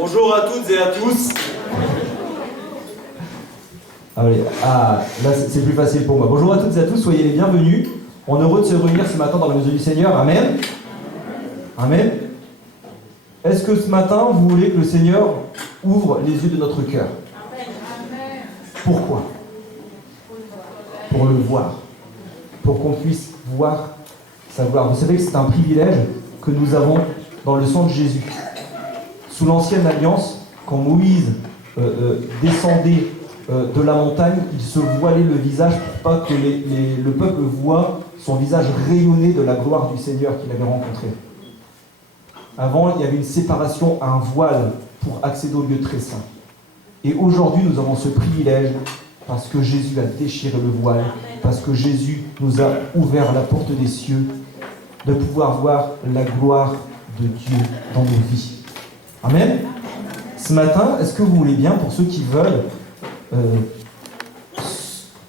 Bonjour à toutes et à tous. Là c'est plus facile pour moi. Bonjour à toutes et à tous, soyez les bienvenus. On est heureux de se réunir ce matin dans la maison du Seigneur. Amen. Amen. Est-ce que ce matin, vous voulez que le Seigneur ouvre les yeux de notre cœur? Pourquoi? Pour le voir. Pour qu'on puisse voir sa gloire. Vous savez que c'est un privilège que nous avons dans le sang de Jésus. Sous l'ancienne alliance, quand Moïse descendait de la montagne, il se voilait le visage pour pas que le peuple voie son visage rayonner de la gloire du Seigneur qu'il avait rencontré. Avant, il y avait une séparation, un voile pour accéder au lieu très saint. Et aujourd'hui, nous avons ce privilège parce que Jésus a déchiré le voile, parce que Jésus nous a ouvert la porte des cieux, de pouvoir voir la gloire de Dieu dans nos vies. Amen. Ce matin, est-ce que vous voulez bien, pour ceux qui veulent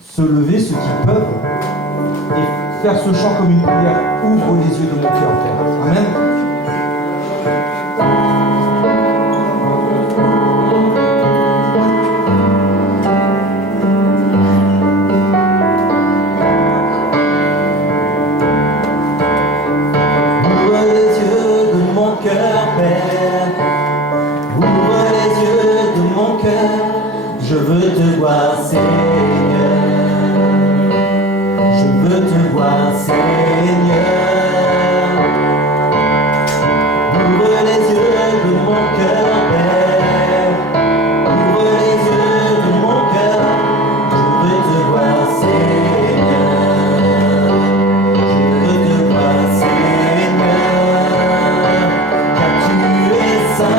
se lever, ceux qui peuvent, et faire ce chant comme une prière? Ouvre les yeux de mon cœur, Père. Amen. Je veux te voir, Seigneur. Je veux te voir, Seigneur. Ouvre les yeux de mon cœur, Père. Ouvre les yeux de mon cœur. Je veux te voir, Seigneur. Je veux te voir, Seigneur. Car tu es saint.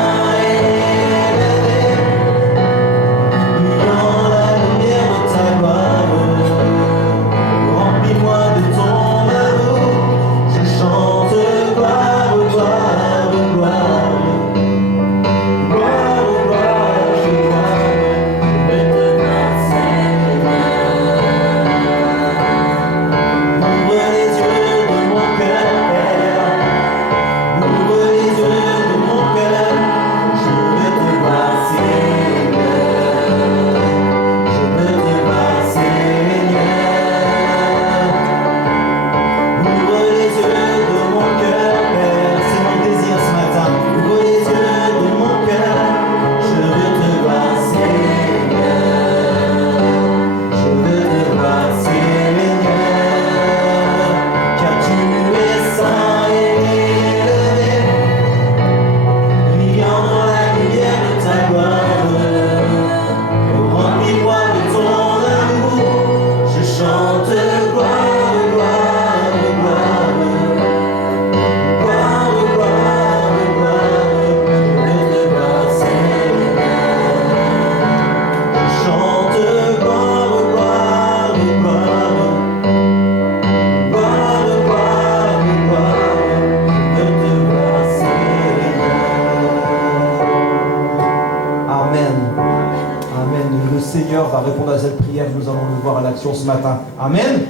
Ce matin. Amen.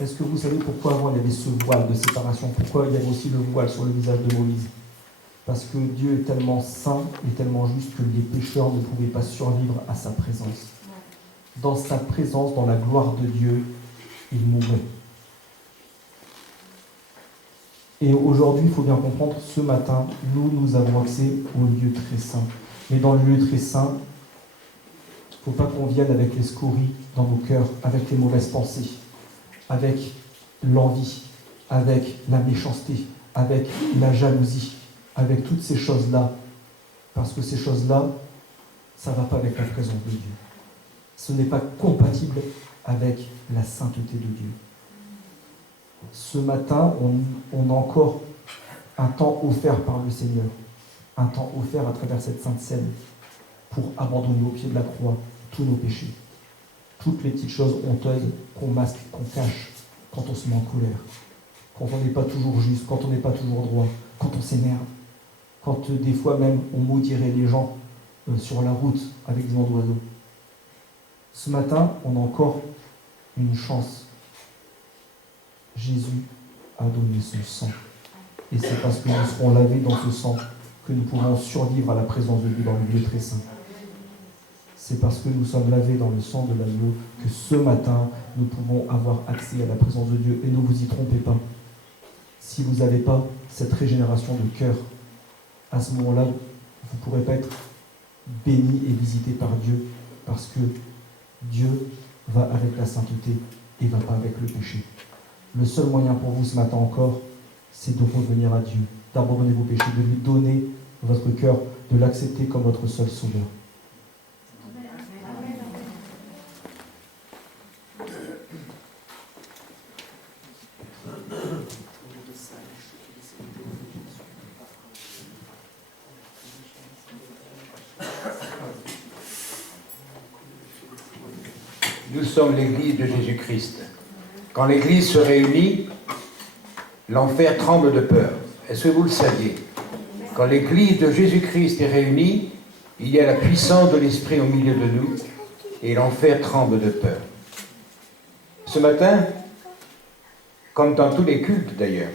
Est-ce que vous savez pourquoi avant il y avait ce voile de séparation? Pourquoi il y avait aussi le voile sur le visage de Moïse? Parce que Dieu est tellement saint et tellement juste que les pécheurs ne pouvaient pas survivre à sa présence. Dans sa présence, dans la gloire de Dieu, il mourrait. Et aujourd'hui, il faut bien comprendre, ce matin, nous avons accès au lieu très saint. Mais dans le lieu très saint, il ne faut pas qu'on vienne avec les scories dans nos cœurs, avec les mauvaises pensées, avec l'envie, avec la méchanceté, avec la jalousie, avec toutes ces choses-là. Parce que ces choses-là, ça ne va pas avec la présence de Dieu. Ce n'est pas compatible avec la sainteté de Dieu. Ce matin, on a encore un temps offert par le Seigneur, un temps offert à travers cette sainte scène pour abandonner au pied de la croix tous nos péchés, toutes les petites choses honteuses qu'on masque, qu'on cache quand on se met en colère, quand on n'est pas toujours juste, quand on n'est pas toujours droit, quand on s'énerve, quand des fois même on maudirait les gens sur la route avec des noms d'oiseaux. Ce matin, on a encore une chance. Jésus a donné son sang. Et c'est parce que nous serons lavés dans ce sang que nous pouvons survivre à la présence de Dieu dans le lieu très saint. C'est parce que nous sommes lavés dans le sang de l'agneau que ce matin, nous pouvons avoir accès à la présence de Dieu. Et ne vous y trompez pas. Si vous n'avez pas cette régénération de cœur, à ce moment-là, vous ne pourrez pas être béni et visité par Dieu, parce que Dieu va avec la sainteté et ne va pas avec le péché. Le seul moyen pour vous ce matin encore, c'est de revenir à Dieu, d'abandonner vos péchés, de lui donner votre cœur, de l'accepter comme votre seul sauveur. Nous sommes l'Église de Jésus-Christ. Quand l'Église se réunit, l'enfer tremble de peur. Est-ce que vous le saviez? Quand l'Église de Jésus-Christ est réunie, il y a la puissance de l'Esprit au milieu de nous et l'enfer tremble de peur. Ce matin, comme dans tous les cultes d'ailleurs,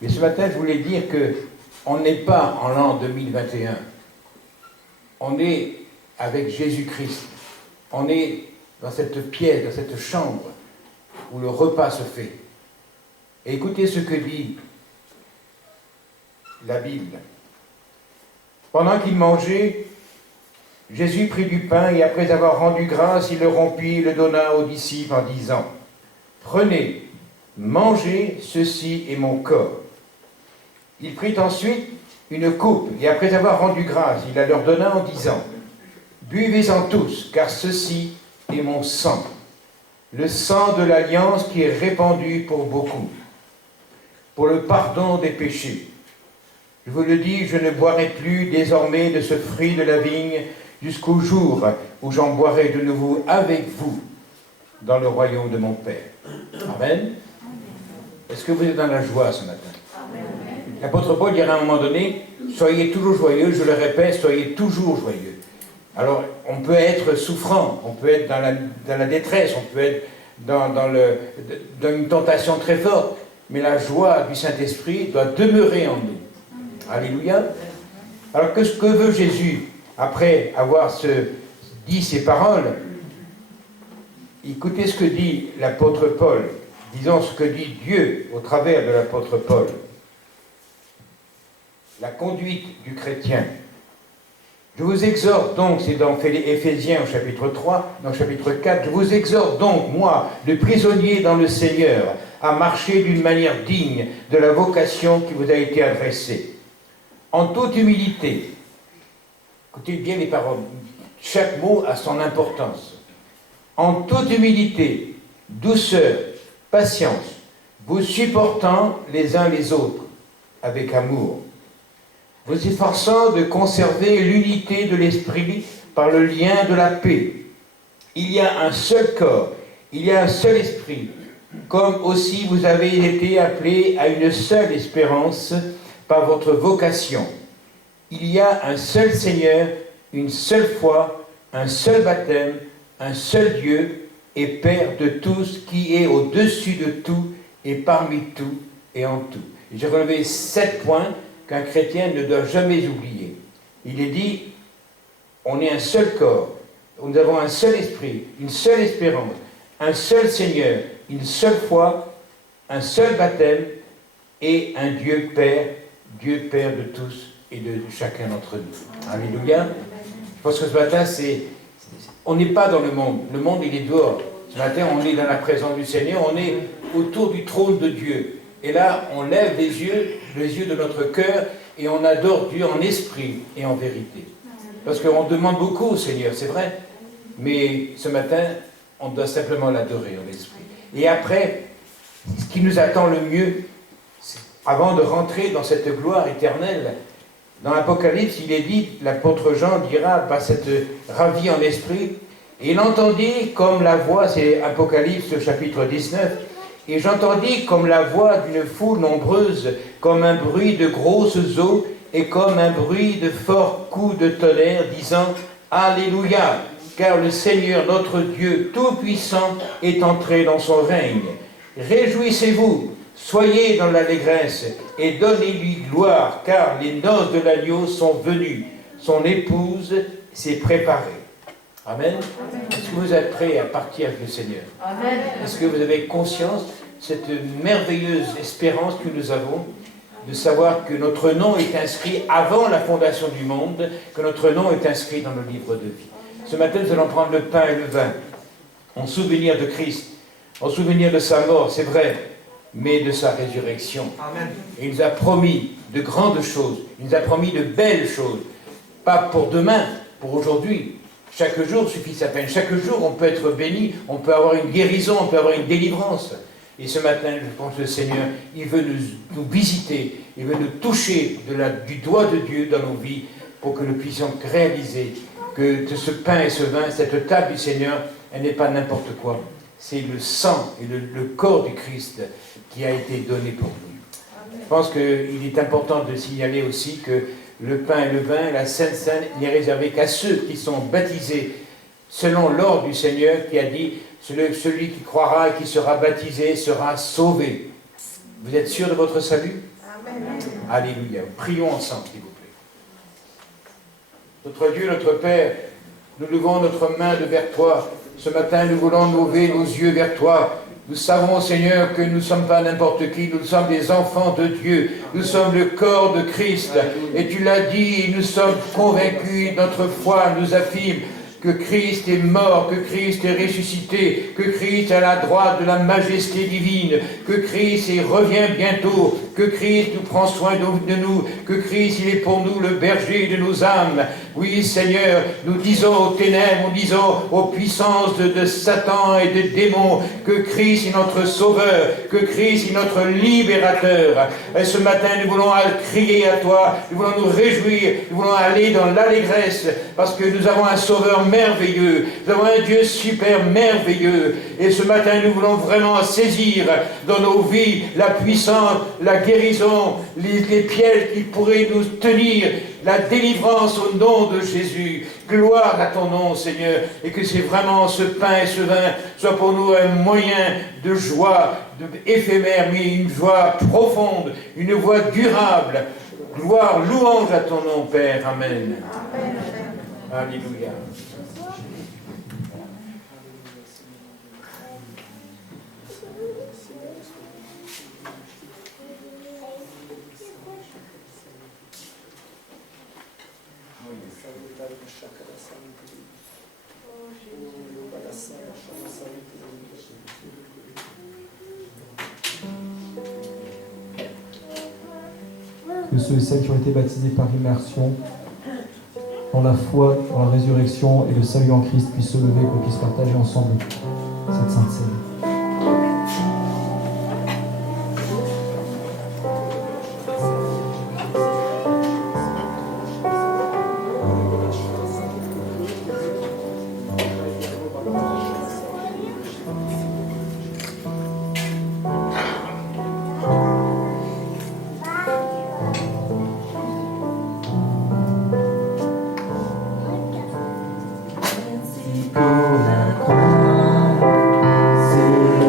mais ce matin je voulais dire qu'on n'est pas en l'an 2021. On est avec Jésus-Christ. On est dans cette pièce, dans cette chambre où le repas se fait. Et écoutez ce que dit la Bible. Pendant qu'il mangeait, Jésus prit du pain et après avoir rendu grâce, il le rompit et le donna aux disciples en disant : Prenez, mangez, ceci est mon corps. Il prit ensuite une coupe et après avoir rendu grâce, il la leur donna en disant : Buvez-en tous, car ceci est mon sang, le sang de l'alliance qui est répandu pour beaucoup, pour le pardon des péchés. Je vous le dis, je ne boirai plus désormais de ce fruit de la vigne jusqu'au jour où j'en boirai de nouveau avec vous dans le royaume de mon Père. Amen. Est-ce que vous êtes dans la joie ce matin? L'apôtre Paul dirait à un moment donné, soyez toujours joyeux, je le répète, soyez toujours joyeux. Alors, on peut être souffrant, on peut être dans la détresse, on peut être dans une tentation très forte, mais la joie du Saint-Esprit doit demeurer en nous. Alléluia. Alors, que veut Jésus après avoir dit ces paroles? Écoutez ce que dit l'apôtre Paul, disons ce que dit Dieu au travers de l'apôtre Paul. La conduite du chrétien. Je vous exhorte donc, c'est dans Éphésiens au chapitre 3, dans le chapitre 4, je vous exhorte donc, moi, le prisonnier dans le Seigneur, à marcher d'une manière digne de la vocation qui vous a été adressée. En toute humilité, écoutez bien les paroles, chaque mot a son importance. En toute humilité, douceur, patience, vous supportant les uns les autres avec amour, vous efforçant de conserver l'unité de l'esprit par le lien de la paix. Il y a un seul corps, il y a un seul esprit, comme aussi vous avez été appelés à une seule espérance par votre vocation. Il y a un seul Seigneur, une seule foi, un seul baptême, un seul Dieu et Père de tous, qui est au-dessus de tout et parmi tout et en tout. J'ai relevé 7 points qu'un chrétien ne doit jamais oublier. Il est dit, on est un seul corps, nous avons un seul esprit, une seule espérance, un seul Seigneur, une seule foi, un seul baptême et un Dieu Père de tous et de chacun d'entre nous. Alléluia. Je pense que ce matin, on n'est pas dans le monde il est dehors. Ce matin, on est dans la présence du Seigneur, on est autour du trône de Dieu. Et là, on lève les yeux de notre cœur, et on adore Dieu en esprit et en vérité. Parce qu'on demande beaucoup au Seigneur, c'est vrai, mais ce matin, on doit simplement l'adorer en esprit. Et après, ce qui nous attend le mieux, avant de rentrer dans cette gloire éternelle, dans l'Apocalypse, il est dit, l'apôtre Jean dira, cette ravi en esprit, et il entendit comme la voix, c'est Apocalypse chapitre 19, et j'entendis comme la voix d'une foule nombreuse, comme un bruit de grosses eaux, et comme un bruit de forts coups de tonnerre, disant « Alléluia ! Car le Seigneur notre Dieu Tout-Puissant est entré dans son règne. Réjouissez-vous, Soyez dans l'allégresse et donnez-lui gloire, car les noces de l'agneau sont venues. Son épouse s'est préparée. Amen. Est-ce que vous êtes prêts à partir avec le Seigneur? Amen. Est-ce que vous avez conscience de cette merveilleuse espérance que nous avons de savoir que notre nom est inscrit avant la fondation du monde, que notre nom est inscrit dans le livre de vie. Ce matin, nous allons prendre le pain et le vin en souvenir de Christ, en souvenir de sa mort, c'est vrai, mais de sa résurrection. Amen. Et il nous a promis de grandes choses, il nous a promis de belles choses, pas pour demain, pour aujourd'hui. Chaque jour suffit sa peine, chaque jour on peut être béni, on peut avoir une guérison, on peut avoir une délivrance. Et ce matin, je pense que le Seigneur, il veut nous visiter, il veut nous toucher du doigt de Dieu dans nos vies pour que nous puissions réaliser que ce pain et ce vin, cette table du Seigneur, elle n'est pas n'importe quoi. C'est le sang et le corps du Christ qui a été donné pour nous. Je pense qu'il est important de signaler aussi que le pain et le vin, la Sainte Seine, n'est réservé qu'à ceux qui sont baptisés selon l'ordre du Seigneur qui a dit « Celui qui croira et qui sera baptisé sera sauvé ». Vous êtes sûr de votre salut? Amen. Alléluia. Prions ensemble, s'il vous plaît. Notre Dieu, notre Père, nous levons notre main vers toi. Ce matin, nous voulons lever nos yeux vers toi. Nous savons, Seigneur, que nous ne sommes pas n'importe qui, nous sommes des enfants de Dieu, nous sommes le corps de Christ. Et tu l'as dit, nous sommes convaincus, notre foi nous affirme que Christ est mort, que Christ est ressuscité, que Christ est à la droite de la majesté divine, que Christ revient bientôt, que Christ nous prend soin de nous, que Christ il est pour nous le berger de nos âmes. Oui, Seigneur, nous disons aux ténèbres, nous disons aux puissances de Satan et des démons que Christ est notre sauveur, que Christ est notre libérateur. Et ce matin, nous voulons crier à toi, nous voulons nous réjouir, nous voulons aller dans l'allégresse, parce que nous avons un sauveur merveilleux, nous avons un Dieu super merveilleux. Et ce matin, nous voulons vraiment saisir dans nos vies la puissance, la guérison, les pièges qui pourraient nous tenir, la délivrance au nom de Jésus. Gloire à ton nom, Seigneur, et que c'est vraiment ce pain et ce vin soit pour nous un moyen de joie éphémère, mais une joie profonde, une joie durable. Gloire, louange à ton nom, Père. Amen. Amen. Alléluia. Que ceux et celles qui ont été baptisés par immersion, dans la foi, dans la résurrection et le salut en Christ puissent se lever, qu'on puisse partager ensemble cette sainte scène. Pour la croix, c'est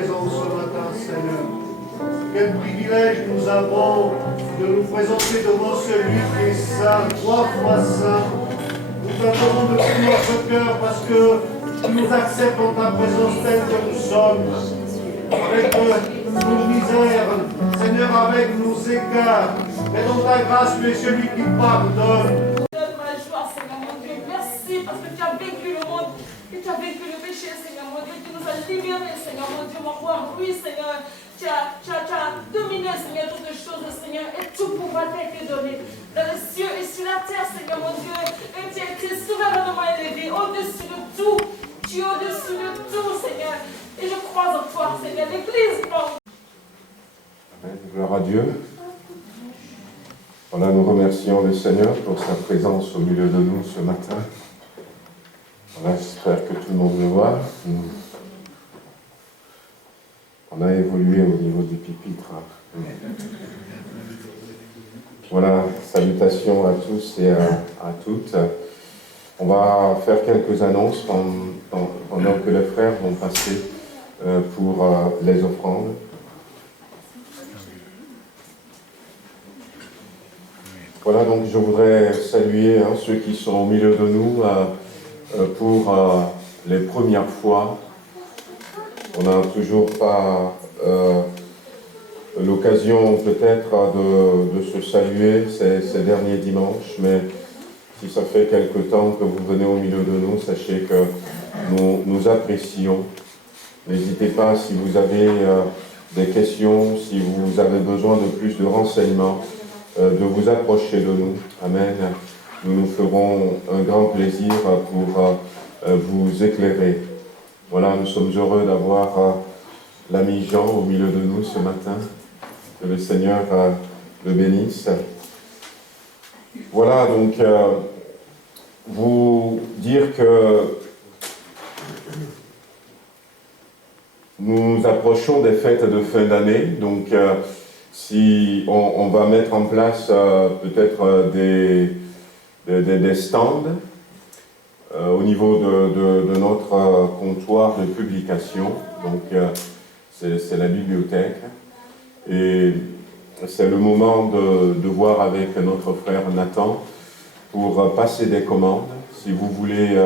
présence ce matin, Seigneur. Quel privilège nous avons de nous présenter devant celui qui est saint, 3 fois saint. Nous t'adorons de tout notre cœur parce que tu nous acceptes dans ta présence telle que nous sommes, avec nos misères, Seigneur, avec nos écarts. Mais dans ta grâce, tu es celui qui pardonne. Ma joie, Seigneur mon Dieu, merci parce que tu as vaincu le monde, que tu as vaincu le péché, Seigneur mon Dieu, tu nous as libérés, Seigneur mon Dieu, mon roi, oui, Seigneur, tu as dominé, Seigneur, toutes les choses, Seigneur, et tout pouvoir t'a été donné dans les cieux et sur la terre, Seigneur mon Dieu, et tu es souverainement élevé, au-dessus de tout, tu es au-dessus de tout, Seigneur, et je crois en toi, Seigneur, l'Église, Amen. Gloire à Dieu. Voilà, nous remercions le Seigneur pour sa présence au milieu de nous ce matin. Voilà, j'espère que tout le monde le voit. On a évolué au niveau du pupitre. Voilà, salutations à tous et à toutes. On va faire quelques annonces pendant que les frères vont passer pour les offrandes. Voilà, donc je voudrais saluer ceux qui sont au milieu de nous pour les premières fois. On n'a toujours pas l'occasion peut-être de se saluer ces derniers dimanches, mais si ça fait quelque temps que vous venez au milieu de nous, sachez que nous apprécions. N'hésitez pas si vous avez des questions, si vous avez besoin de plus de renseignements, de vous approcher de nous. Amen. Nous nous ferons un grand plaisir pour vous éclairer. Voilà, nous sommes heureux d'avoir l'ami Jean au milieu de nous ce matin. Que le Seigneur le bénisse. Voilà, donc, vous dire que nous nous approchons des fêtes de fin d'année, donc si on va mettre en place peut-être des stands au niveau de notre comptoir de publication, donc c'est la bibliothèque, et c'est le moment de voir avec notre frère Nathan pour passer des commandes. Si vous voulez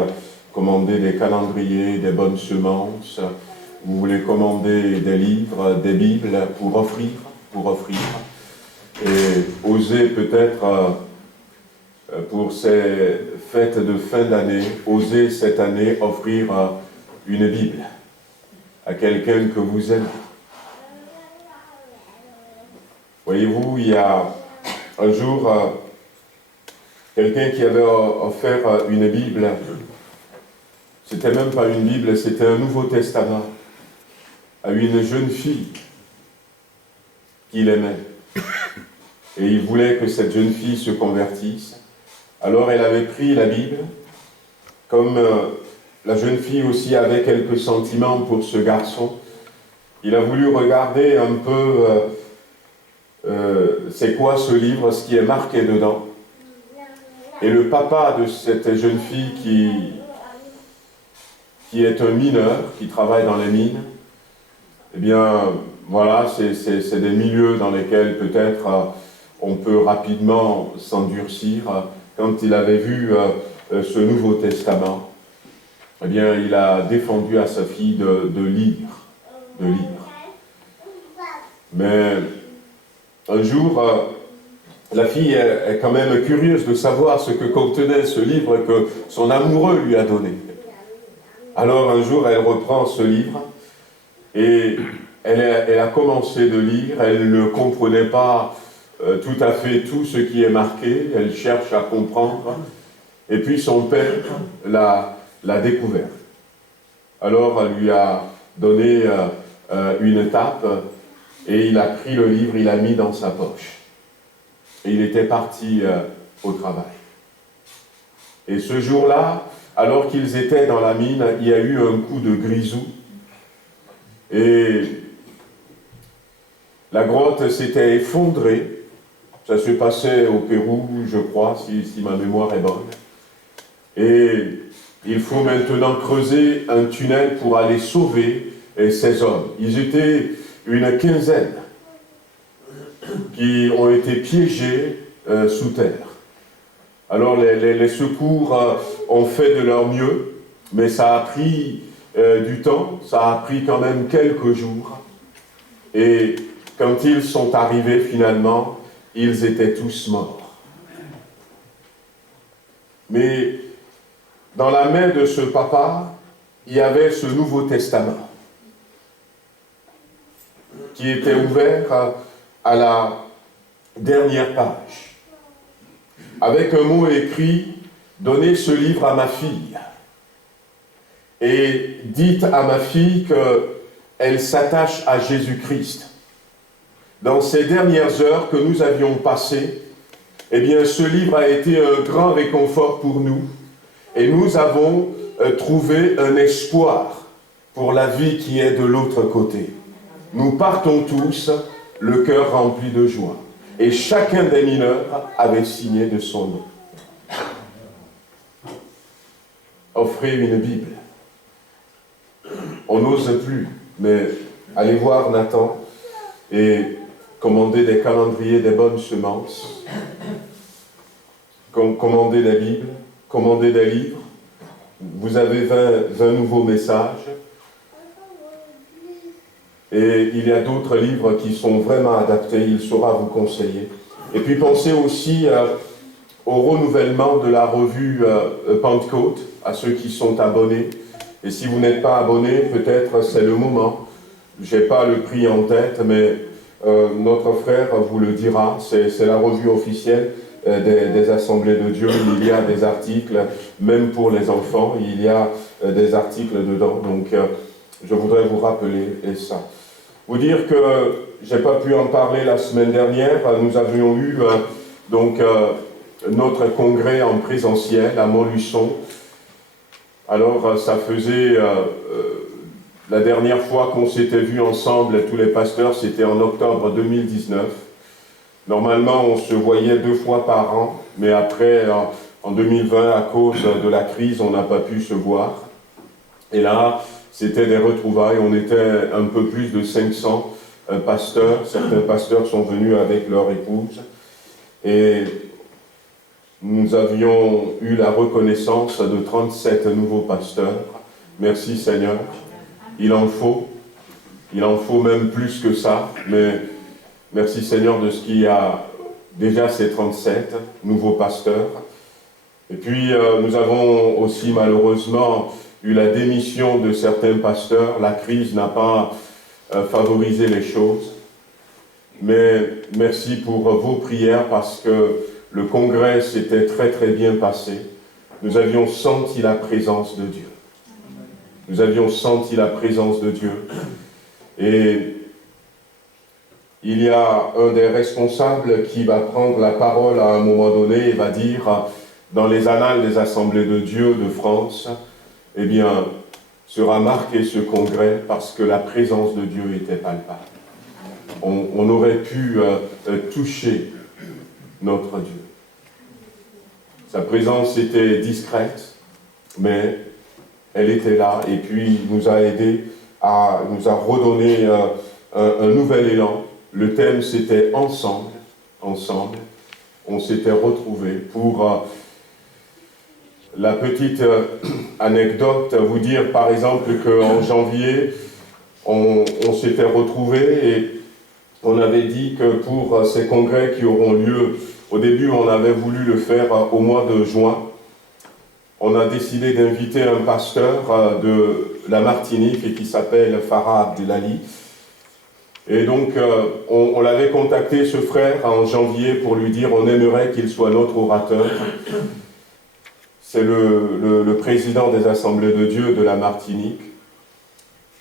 commander des calendriers, des bonnes semences, vous voulez commander des livres, des bibles pour offrir, et oser peut-être pour ces fêtes de fin d'année, oser cette année offrir une Bible à quelqu'un que vous aimez. Voyez-vous, il y a un jour quelqu'un qui avait offert une Bible. C'était même pas une Bible, c'était un Nouveau Testament à une jeune fille qu'il aimait. Et il voulait que cette jeune fille se convertisse. Alors elle avait pris la Bible, comme la jeune fille aussi avait quelques sentiments pour ce garçon. Il a voulu regarder un peu c'est quoi ce livre, ce qui est marqué dedans. Et le papa de cette jeune fille qui est un mineur, qui travaille dans les mines, eh bien, voilà, c'est des milieux dans lesquels peut-être on peut rapidement s'endurcir. Quand il avait vu ce Nouveau Testament, eh bien, il a défendu à sa fille de lire. Mais un jour, la fille est quand même curieuse de savoir ce que contenait ce livre que son amoureux lui a donné. Alors un jour, elle reprend ce livre et elle a commencé de lire. Elle ne comprenait pas tout à fait tout ce qui est marqué. Elle cherche à comprendre. Et puis son père l'a découvert. Alors elle lui a donné une tape et il a pris le livre, il l'a mis dans sa poche. Et il était parti au travail. Et ce jour-là, alors qu'ils étaient dans la mine, il y a eu un coup de grisou. Et la grotte s'était effondrée. Ça se passait au Pérou, je crois, si ma mémoire est bonne. Et il faut maintenant creuser un tunnel pour aller sauver et ses hommes. Ils étaient une quinzaine qui ont été piégés sous terre. Alors les secours ont fait de leur mieux, mais ça a pris du temps, ça a pris quand même quelques jours. Et quand ils sont arrivés finalement, ils étaient tous morts. Mais dans la main de ce papa, il y avait ce Nouveau Testament qui était ouvert à la dernière page, avec un mot écrit « Donnez ce livre à ma fille et dites à ma fille qu'elle s'attache à Jésus-Christ. » Dans ces dernières heures que nous avions passées, eh bien, ce livre a été un grand réconfort pour nous et nous avons trouvé un espoir pour la vie qui est de l'autre côté. Nous partons tous, le cœur rempli de joie. Et chacun des mineurs avait signé de son nom. Offrez une Bible. On n'ose plus, mais allez voir Nathan et commandez des calendriers des bonnes semences. Commandez des Bibles, commandez des livres. Vous avez 20 nouveaux messages. Et il y a d'autres livres qui sont vraiment adaptés, il saura vous conseiller. Et puis pensez aussi au renouvellement de la revue Pentecôte, à ceux qui sont abonnés. Et si vous n'êtes pas abonné, peut-être c'est le moment. Je n'ai pas le prix en tête, mais notre frère vous le dira. C'est la revue officielle des Assemblées de Dieu. Il y a des articles, même pour les enfants, il y a des articles dedans. Donc je voudrais vous rappeler ça. Vous dire que je n'ai pas pu en parler la semaine dernière. Nous avions eu notre congrès en présentiel à Montluçon. Alors ça faisait la dernière fois qu'on s'était vus ensemble, tous les pasteurs, c'était en octobre 2019. Normalement, on se voyait 2 fois par an, mais après, en 2020, à cause de la crise, on n'a pas pu se voir. Et là, c'était des retrouvailles, on était un peu plus de 500 pasteurs. Certains pasteurs sont venus avec leur épouse. Et nous avions eu la reconnaissance de 37 nouveaux pasteurs. Merci Seigneur. Il en faut même plus que ça, mais merci Seigneur de ce qu'il y a déjà ces 37 nouveaux pasteurs. Et puis nous avons aussi malheureusement eu la démission de certains pasteurs. La crise n'a pas favorisé les choses. Mais merci pour vos prières parce que le congrès s'était très très bien passé. Nous avions senti la présence de Dieu. Nous avions senti la présence de Dieu. Et il y a un des responsables qui va prendre la parole à un moment donné et va dire, dans les annales des Assemblées de Dieu de France, eh bien, sera marqué ce congrès parce que la présence de Dieu était palpable. On aurait pu toucher notre Dieu. Sa présence était discrète, mais elle était là et puis nous a aidé, nous a redonné un nouvel élan. Le thème c'était ensemble. On s'était retrouvés pour la petite anecdote, vous dire par exemple qu'en janvier, on s'était retrouvés et on avait dit que pour ces congrès qui auront lieu, au début on avait voulu le faire au mois de juin. On a décidé d'inviter un pasteur de la Martinique et qui s'appelle Farah Abdelali. Et donc on l'avait contacté, ce frère, en janvier pour lui dire on aimerait qu'il soit notre orateur. C'est le président des Assemblées de Dieu de la Martinique.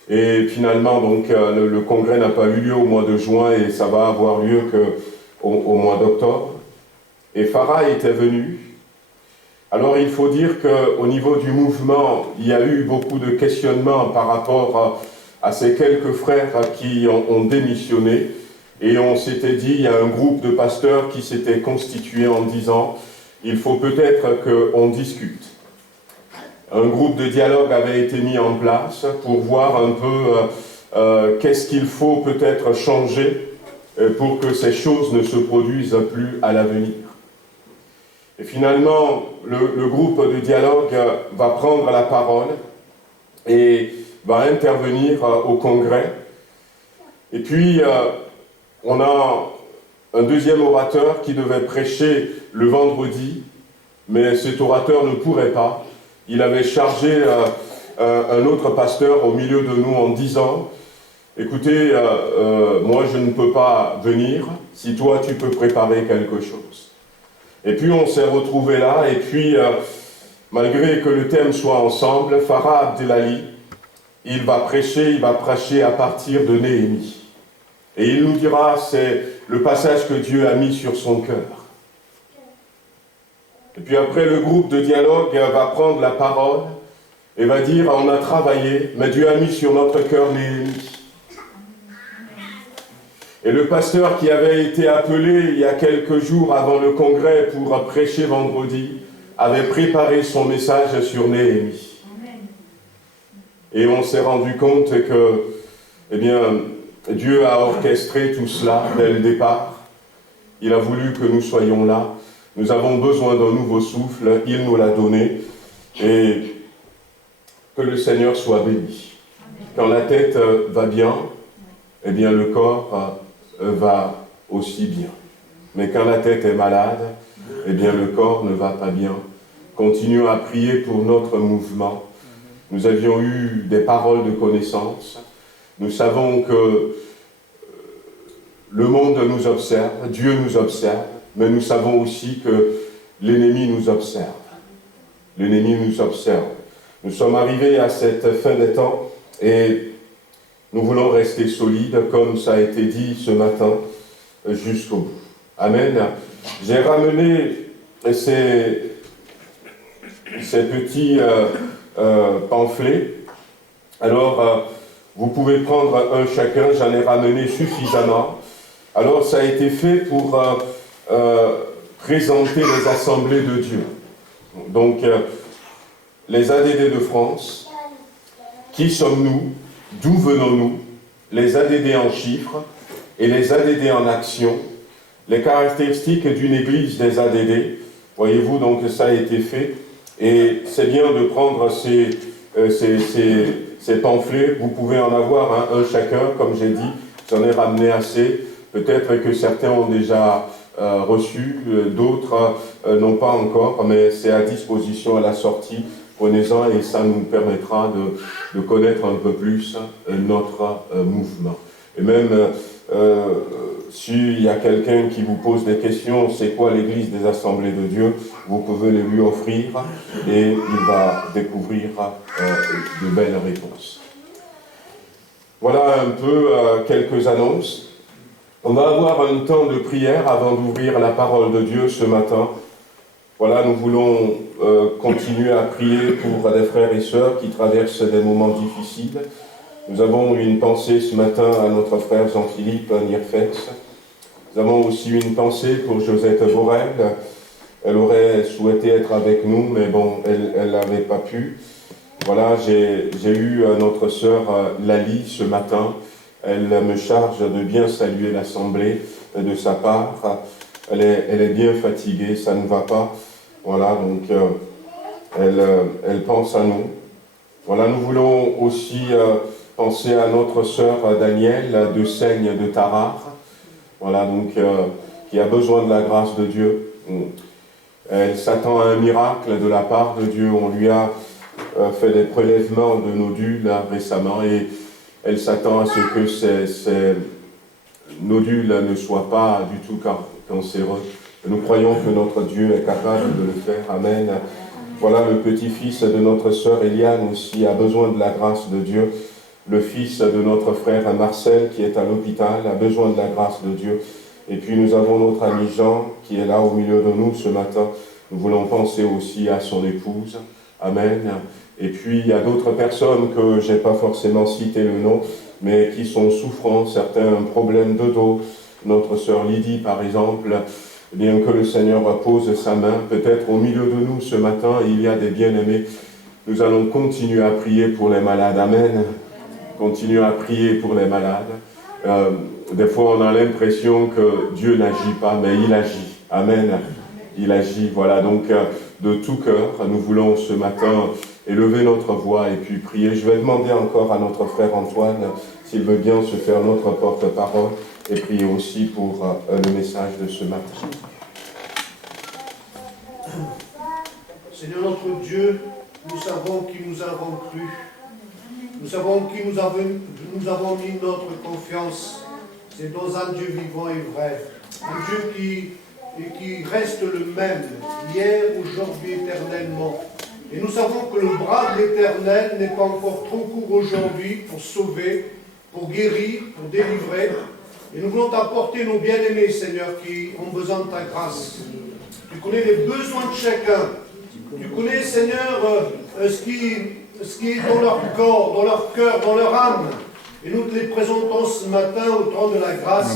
Et finalement, donc, le congrès n'a pas eu lieu au mois de juin et ça va avoir lieu qu'au mois d'octobre. Et Farah était venu. Alors il faut dire qu'au niveau du mouvement, il y a eu beaucoup de questionnements par rapport à ces quelques frères qui ont démissionné. Et on s'était dit, il y a un groupe de pasteurs qui s'était constitué en disant, il faut peut-être qu'on discute. un groupe de dialogue avait été mis en place pour voir un peu qu'est-ce qu'il faut peut-être changer pour que ces choses ne se produisent plus à l'avenir. Et finalement, le groupe de dialogue va prendre la parole et va intervenir au congrès. Et puis, on a un deuxième orateur qui devait prêcher le vendredi, mais cet orateur ne pourrait pas. Il avait chargé un autre pasteur au milieu de nous en disant « Écoutez, moi je ne peux pas venir, si toi tu peux préparer quelque chose. » Et puis on s'est retrouvés là, et puis malgré que le thème soit ensemble, Farah Abdelali, il va prêcher à partir de Néhémie. Et il nous dira, c'est le passage que Dieu a mis sur son cœur. Et puis après, le groupe de dialogue va prendre la parole et va dire, on a travaillé, mais Dieu a mis sur notre cœur Néhémie. Et le pasteur qui avait été appelé il y a quelques jours avant le congrès pour prêcher vendredi, avait préparé son message sur Néhémie. Et on s'est rendu compte que, eh bien, Dieu a orchestré tout cela dès le départ. Il a voulu que nous soyons là. Nous avons besoin d'un nouveau souffle. Il nous l'a donné. Et que le Seigneur soit béni. Quand la tête va bien, eh bien le corps va aussi bien. Mais quand la tête est malade, eh bien le corps ne va pas bien. Continuons à prier pour notre mouvement. Nous avions eu des paroles de connaissance. Nous savons que le monde nous observe, Dieu nous observe, mais nous savons aussi que l'ennemi nous observe. L'ennemi nous observe. Nous sommes arrivés à cette fin des temps et nous voulons rester solides, comme ça a été dit ce matin, jusqu'au bout. Amen. J'ai ramené ces petits pamphlets. Alors, vous pouvez prendre un chacun, j'en ai ramené suffisamment. Alors, ça a été fait pour présenter les assemblées de Dieu. Donc, les ADD de France, qui sommes-nous, d'où venons-nous, les ADD en chiffres et les ADD en action, les caractéristiques d'une église des ADD. Voyez-vous, donc ça a été fait. Et c'est bien de prendre ces pamphlets. Vous pouvez en avoir un chacun, comme j'ai dit. J'en ai ramené assez. Peut-être que certains ont déjà reçu, d'autres n'ont pas encore, mais c'est à disposition à la sortie. Prenez-en et ça nous permettra de connaître un peu plus notre mouvement. Et même s'il y a quelqu'un qui vous pose des questions, c'est quoi l'Église des Assemblées de Dieu, vous pouvez les lui offrir et il va découvrir de belles réponses. Voilà un peu quelques annonces. On va avoir un temps de prière avant d'ouvrir la parole de Dieu ce matin. Voilà, nous voulons continuer à prier pour des frères et sœurs qui traversent des moments difficiles. Nous avons une pensée ce matin à notre frère Jean-Philippe Nirfex. Nous avons aussi une pensée pour Josette Borel. Elle aurait souhaité être avec nous, mais bon, elle n'avait pas pu. Voilà, j'ai eu notre sœur Lali ce matin. Elle me charge de bien saluer l'Assemblée de sa part. Elle est bien fatiguée, ça ne va pas. Voilà, donc elle pense à nous. Voilà, nous voulons aussi penser à notre sœur Danielle de Seigne de Tarare. Voilà, donc qui a besoin de la grâce de Dieu. Elle s'attend à un miracle de la part de Dieu. On lui a fait des prélèvements de nodules récemment et elle s'attend à ce que ces nodules ne soient pas du tout cancéreux. Nous croyons que notre Dieu est capable de le faire. Amen. Voilà, le petit-fils de notre sœur Eliane aussi a besoin de la grâce de Dieu. Le fils de notre frère Marcel qui est à l'hôpital a besoin de la grâce de Dieu. Et puis nous avons notre ami Jean qui est là au milieu de nous ce matin. Nous voulons penser aussi à son épouse. Amen. Et puis il y a d'autres personnes que je n'ai pas forcément cité le nom, mais qui sont souffrants, certains problèmes de dos. Notre sœur Lydie par exemple, bien que le Seigneur pose sa main, peut-être au milieu de nous ce matin, il y a des bien-aimés Nous allons continuer à prier pour les malades. Amen. Continuer à prier pour les malades. Des fois, on a l'impression que Dieu n'agit pas, mais il agit. Amen. Il agit. Voilà, donc de tout cœur, nous voulons ce matin élever notre voix et puis prier. Je vais demander encore à notre frère Antoine s'il veut bien se faire notre porte-parole et prier aussi pour le message de ce matin. Seigneur notre Dieu, nous savons qui nous avons cru. Nous savons qui nous avons mis notre confiance. C'est dans un Dieu vivant et vrai. Un Dieu qui reste le même, hier, aujourd'hui, éternellement. Et nous savons que le bras de l'Éternel n'est pas encore trop court aujourd'hui pour sauver, pour guérir, pour délivrer. Et nous voulons t'apporter nos bien-aimés, Seigneur, qui ont besoin de ta grâce. Tu connais les besoins de chacun. Tu connais, Seigneur, ce qui est dans leur corps, dans leur cœur, dans leur âme. Et nous te les présentons ce matin au trône de la grâce,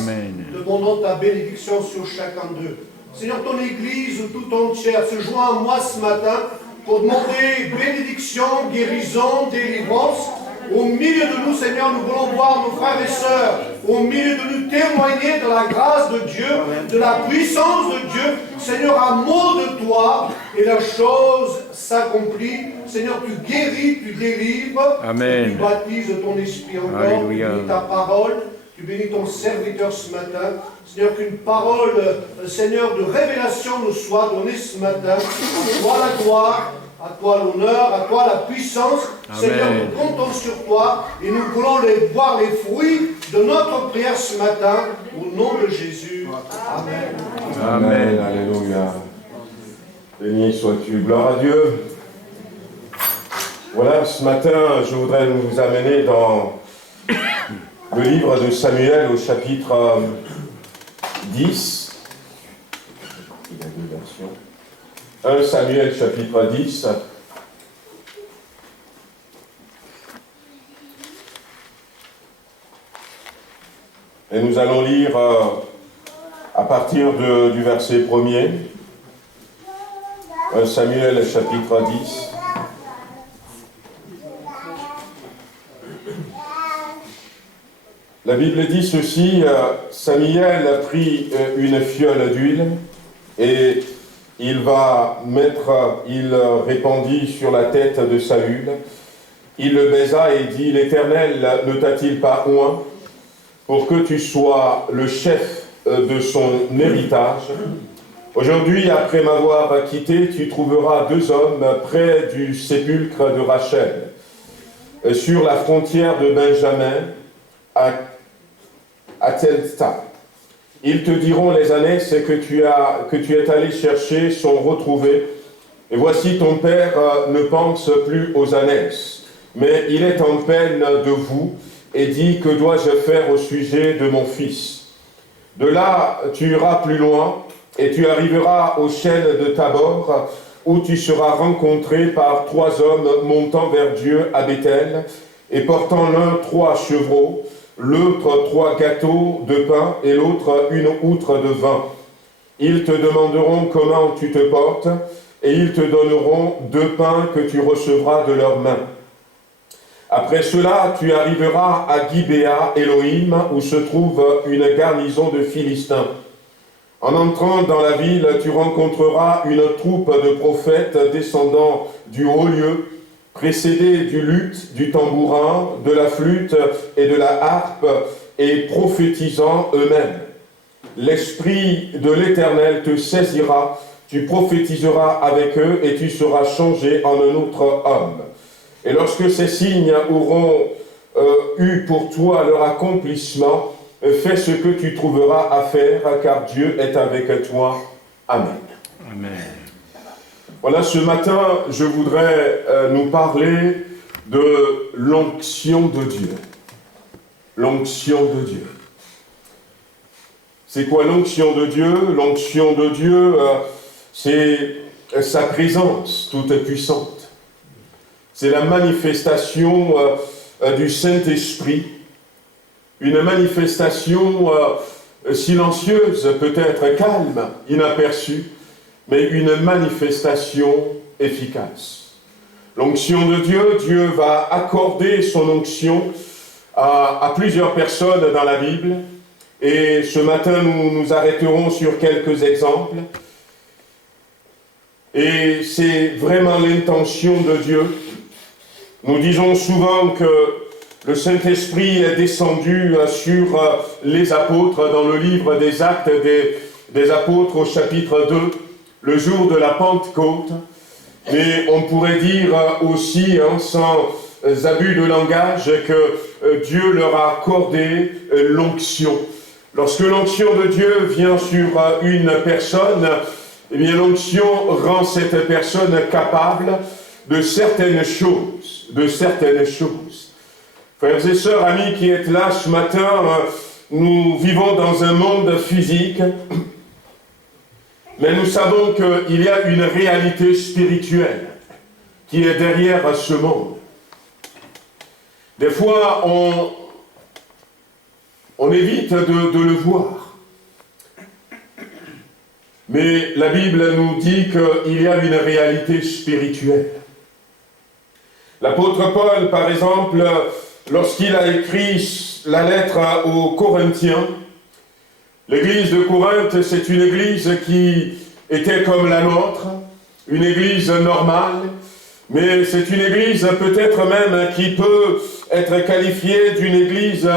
demandant ta bénédiction sur chacun d'eux. Seigneur, ton Église tout entière se joint à moi ce matin pour demander bénédiction, guérison, délivrance. Au milieu de nous, Seigneur, nous voulons voir nos frères et sœurs, au milieu de nous témoigner de la grâce de Dieu, de la puissance de Dieu. Seigneur, un mot de toi et la chose s'accomplit. Seigneur, tu guéris, tu délivres, Amen. tu baptises de ton esprit encore, Alléluia. tu bénis ta parole, tu bénis ton serviteur ce matin. Seigneur, qu'une parole, Seigneur, de révélation nous soit donnée ce matin. À toi la gloire, à toi l'honneur, à toi la puissance. Amen. Seigneur, nous comptons sur toi et nous voulons voir les fruits de notre prière ce matin. Au nom de Jésus. Amen. Amen. Alléluia. Béni sois-tu. Gloire à Dieu. Voilà, ce matin, je voudrais nous amener dans le livre de Samuel au chapitre 10. Il y a deux versions. 1 Samuel chapitre 10. Et nous allons lire à partir du verset 1er. 1 Samuel chapitre 10. La Bible dit ceci, Samuel prit une fiole d'huile et il répandit sur la tête de Saül. Il le baisa et dit, l'Éternel ne t'a-t-il pas oint pour que tu sois le chef de son héritage? Aujourd'hui, après m'avoir quitté, tu trouveras 2 hommes près du sépulcre de Rachel, sur la frontière de Benjamin, à Telsta. Ils te diront les annexes que tu es allé chercher sont retrouvées. Et voici ton père ne pense plus aux annexes, mais il est en peine de vous et dit, que dois-je faire au sujet de mon fils? De là, tu iras plus loin et tu arriveras aux chênes de Tabor, où tu seras rencontré par 3 hommes montant vers Dieu à Béthel et portant l'un 3 chevreaux, l'autre 3 gâteaux de pain et l'autre une outre de vin. Ils te demanderont comment tu te portes et ils te donneront 2 pains que tu recevras de leurs mains. Après cela, tu arriveras à Gibéa Elohim, où se trouve une garnison de Philistins. En entrant dans la ville, tu rencontreras une troupe de prophètes descendant du haut lieu, précédés du luth, du tambourin, de la flûte et de la harpe, et prophétisant eux-mêmes. L'Esprit de l'Éternel te saisira, tu prophétiseras avec eux, et tu seras changé en un autre homme. Et lorsque ces signes auront eu pour toi leur accomplissement, fais ce que tu trouveras à faire, car Dieu est avec toi. Amen. Amen. Voilà, ce matin, je voudrais nous parler de l'onction de Dieu. L'onction de Dieu. C'est quoi l'onction de Dieu? L'onction de Dieu, c'est sa présence toute puissante. C'est la manifestation du Saint-Esprit, une manifestation silencieuse, peut-être calme, inaperçue, mais une manifestation efficace. L'onction de Dieu, Dieu va accorder son onction à plusieurs personnes dans la Bible. Et ce matin, nous nous arrêterons sur quelques exemples. Et c'est vraiment l'intention de Dieu. Nous disons souvent que le Saint-Esprit est descendu sur les apôtres dans le livre des Actes des Apôtres au chapitre 2, le jour de la Pentecôte. Mais on pourrait dire aussi, sans abus de langage, que Dieu leur a accordé l'onction. Lorsque l'onction de Dieu vient sur une personne, eh bien l'onction rend cette personne capable de certaines choses. Frères et sœurs, amis qui êtes là ce matin, nous vivons dans un monde physique, mais nous savons qu'il y a une réalité spirituelle qui est derrière ce monde. Des fois, on évite de le voir. Mais la Bible nous dit qu'il y a une réalité spirituelle. L'apôtre Paul, par exemple, lorsqu'il a écrit la lettre aux Corinthiens, l'église de Corinthe, c'est une église qui était comme la nôtre, une église normale, mais c'est une église peut-être même qui peut être qualifiée d'une église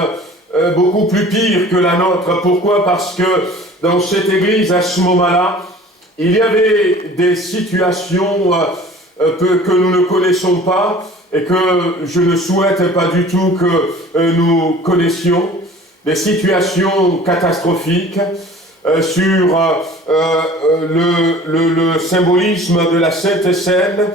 beaucoup plus pire que la nôtre. Pourquoi? Parce que dans cette église, à ce moment-là, il y avait des situations que nous ne connaissons pas et que je ne souhaite pas du tout que nous connaissions, des situations catastrophiques sur le symbolisme de la Sainte Seine,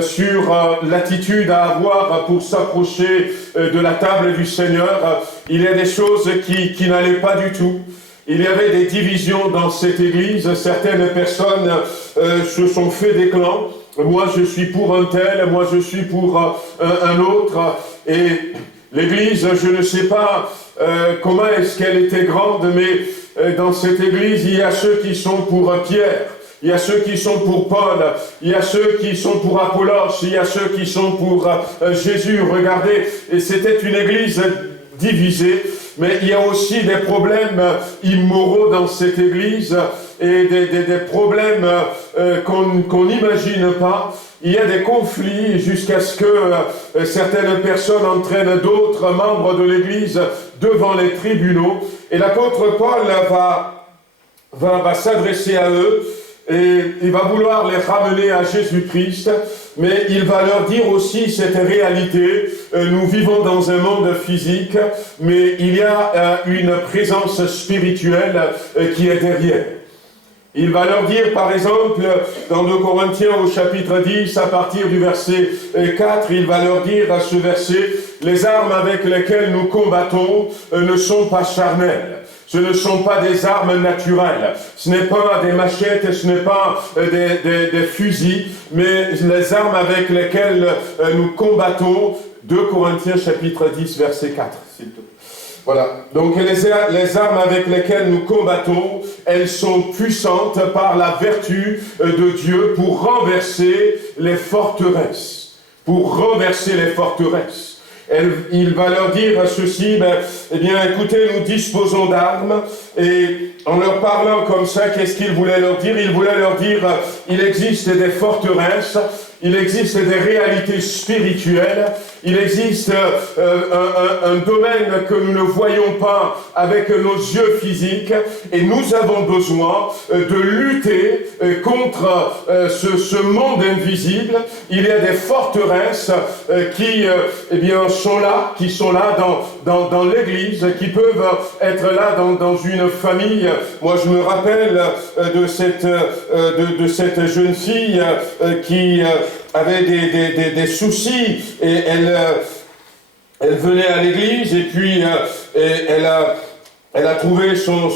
sur l'attitude à avoir pour s'approcher de la table du Seigneur. Il y a des choses qui n'allaient pas du tout. Il y avait des divisions dans cette église. Certaines personnes se sont fait des clans. Moi je suis pour un tel, moi je suis pour un autre. Et l'église, je ne sais pas comment est-ce qu'elle était grande, mais dans cette église, il y a ceux qui sont pour Pierre. Il y a ceux qui sont pour Paul, il y a ceux qui sont pour Apollos, il y a ceux qui sont pour Jésus. Regardez, et c'était une église divisée, mais il y a aussi des problèmes immoraux dans cette église et des problèmes qu'on n'imagine pas. Il y a des conflits jusqu'à ce que certaines personnes entraînent d'autres membres de l'église devant les tribunaux. Et l'apôtre Paul va s'adresser à eux. Et il va vouloir les ramener à Jésus-Christ, mais il va leur dire aussi cette réalité. Nous vivons dans un monde physique, mais il y a une présence spirituelle qui est derrière. Il va leur dire, par exemple, dans 2 Corinthiens au chapitre 10, à partir du verset 4, il va leur dire à ce verset, « Les armes avec lesquelles nous combattons ne sont pas charnelles. » Ce ne sont pas des armes naturelles, ce n'est pas des machettes, ce n'est pas des fusils, mais les armes avec lesquelles nous combattons. 2 Corinthiens chapitre 10, verset 4, s'il te plaît. Voilà, donc les armes avec lesquelles nous combattons, elles sont puissantes par la vertu de Dieu pour renverser les forteresses. Il va leur dire ceci, eh bien écoutez, nous disposons d'armes, et en leur parlant comme ça, qu'est-ce qu'il voulait leur dire? Il voulait leur dire, il existe des forteresses, il existe des réalités spirituelles, il existe un domaine que nous ne voyons pas avec nos yeux physiques, et nous avons besoin de lutter contre ce monde invisible. Il y a des forteresses qui sont là dans l'église, qui peuvent être là dans une famille. Moi je me rappelle de cette jeune fille qui avait des soucis, et elle venait à l'église, et puis elle a trouvé son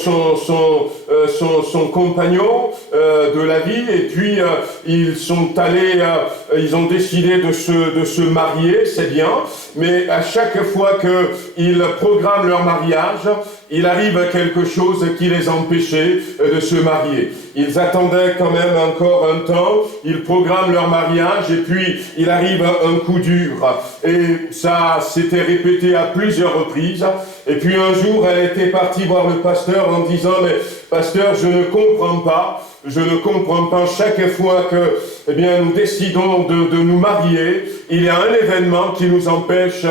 compagnon de la vie, et puis ils ont décidé de se marier, c'est bien, mais à chaque fois qu'ils programment leur mariage, il arrive quelque chose qui les empêchait de se marier. Ils attendaient quand même encore un temps, ils programment leur mariage et puis il arrive un coup dur. Et ça s'était répété à plusieurs reprises. Et puis un jour, elle était partie voir le pasteur en disant « Mais pasteur, je ne comprends pas chaque fois que nous décidons de nous marier, il y a un événement qui nous empêche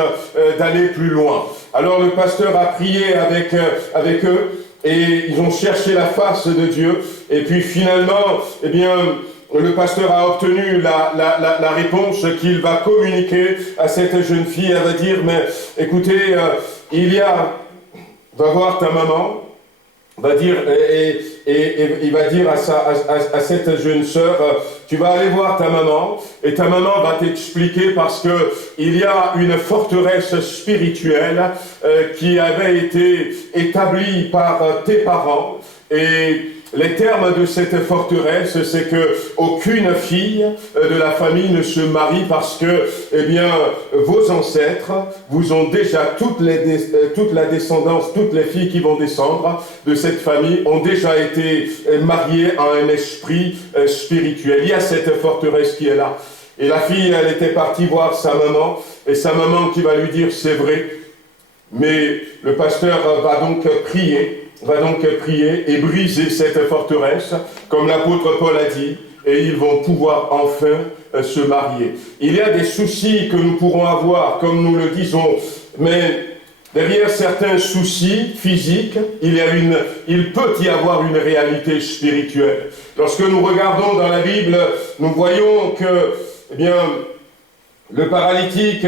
d'aller plus loin. » Alors le pasteur a prié avec eux et ils ont cherché la face de Dieu. Et puis finalement, le pasteur a obtenu la réponse qu'il va communiquer à cette jeune fille. Elle va dire, mais écoutez, va voir ta maman, va dire, et il va dire à cette jeune sœur, tu vas aller voir ta maman, et ta maman va t'expliquer parce que il y a une forteresse spirituelle qui avait été établie par tes parents, et les termes de cette forteresse, c'est que aucune fille de la famille ne se marie parce que, vos ancêtres vous ont déjà toute la descendance, toutes les filles qui vont descendre de cette famille ont déjà été mariées à un esprit spirituel. Il y a cette forteresse qui est là. Et la fille, elle était partie voir sa maman, et sa maman qui va lui dire c'est vrai, mais le pasteur va donc prier et briser cette forteresse, comme l'apôtre Paul a dit, et ils vont pouvoir enfin se marier. Il y a des soucis que nous pourrons avoir, comme nous le disons, mais derrière certains soucis physiques, il peut y avoir une réalité spirituelle. Lorsque nous regardons dans la Bible, nous voyons que, le paralytique,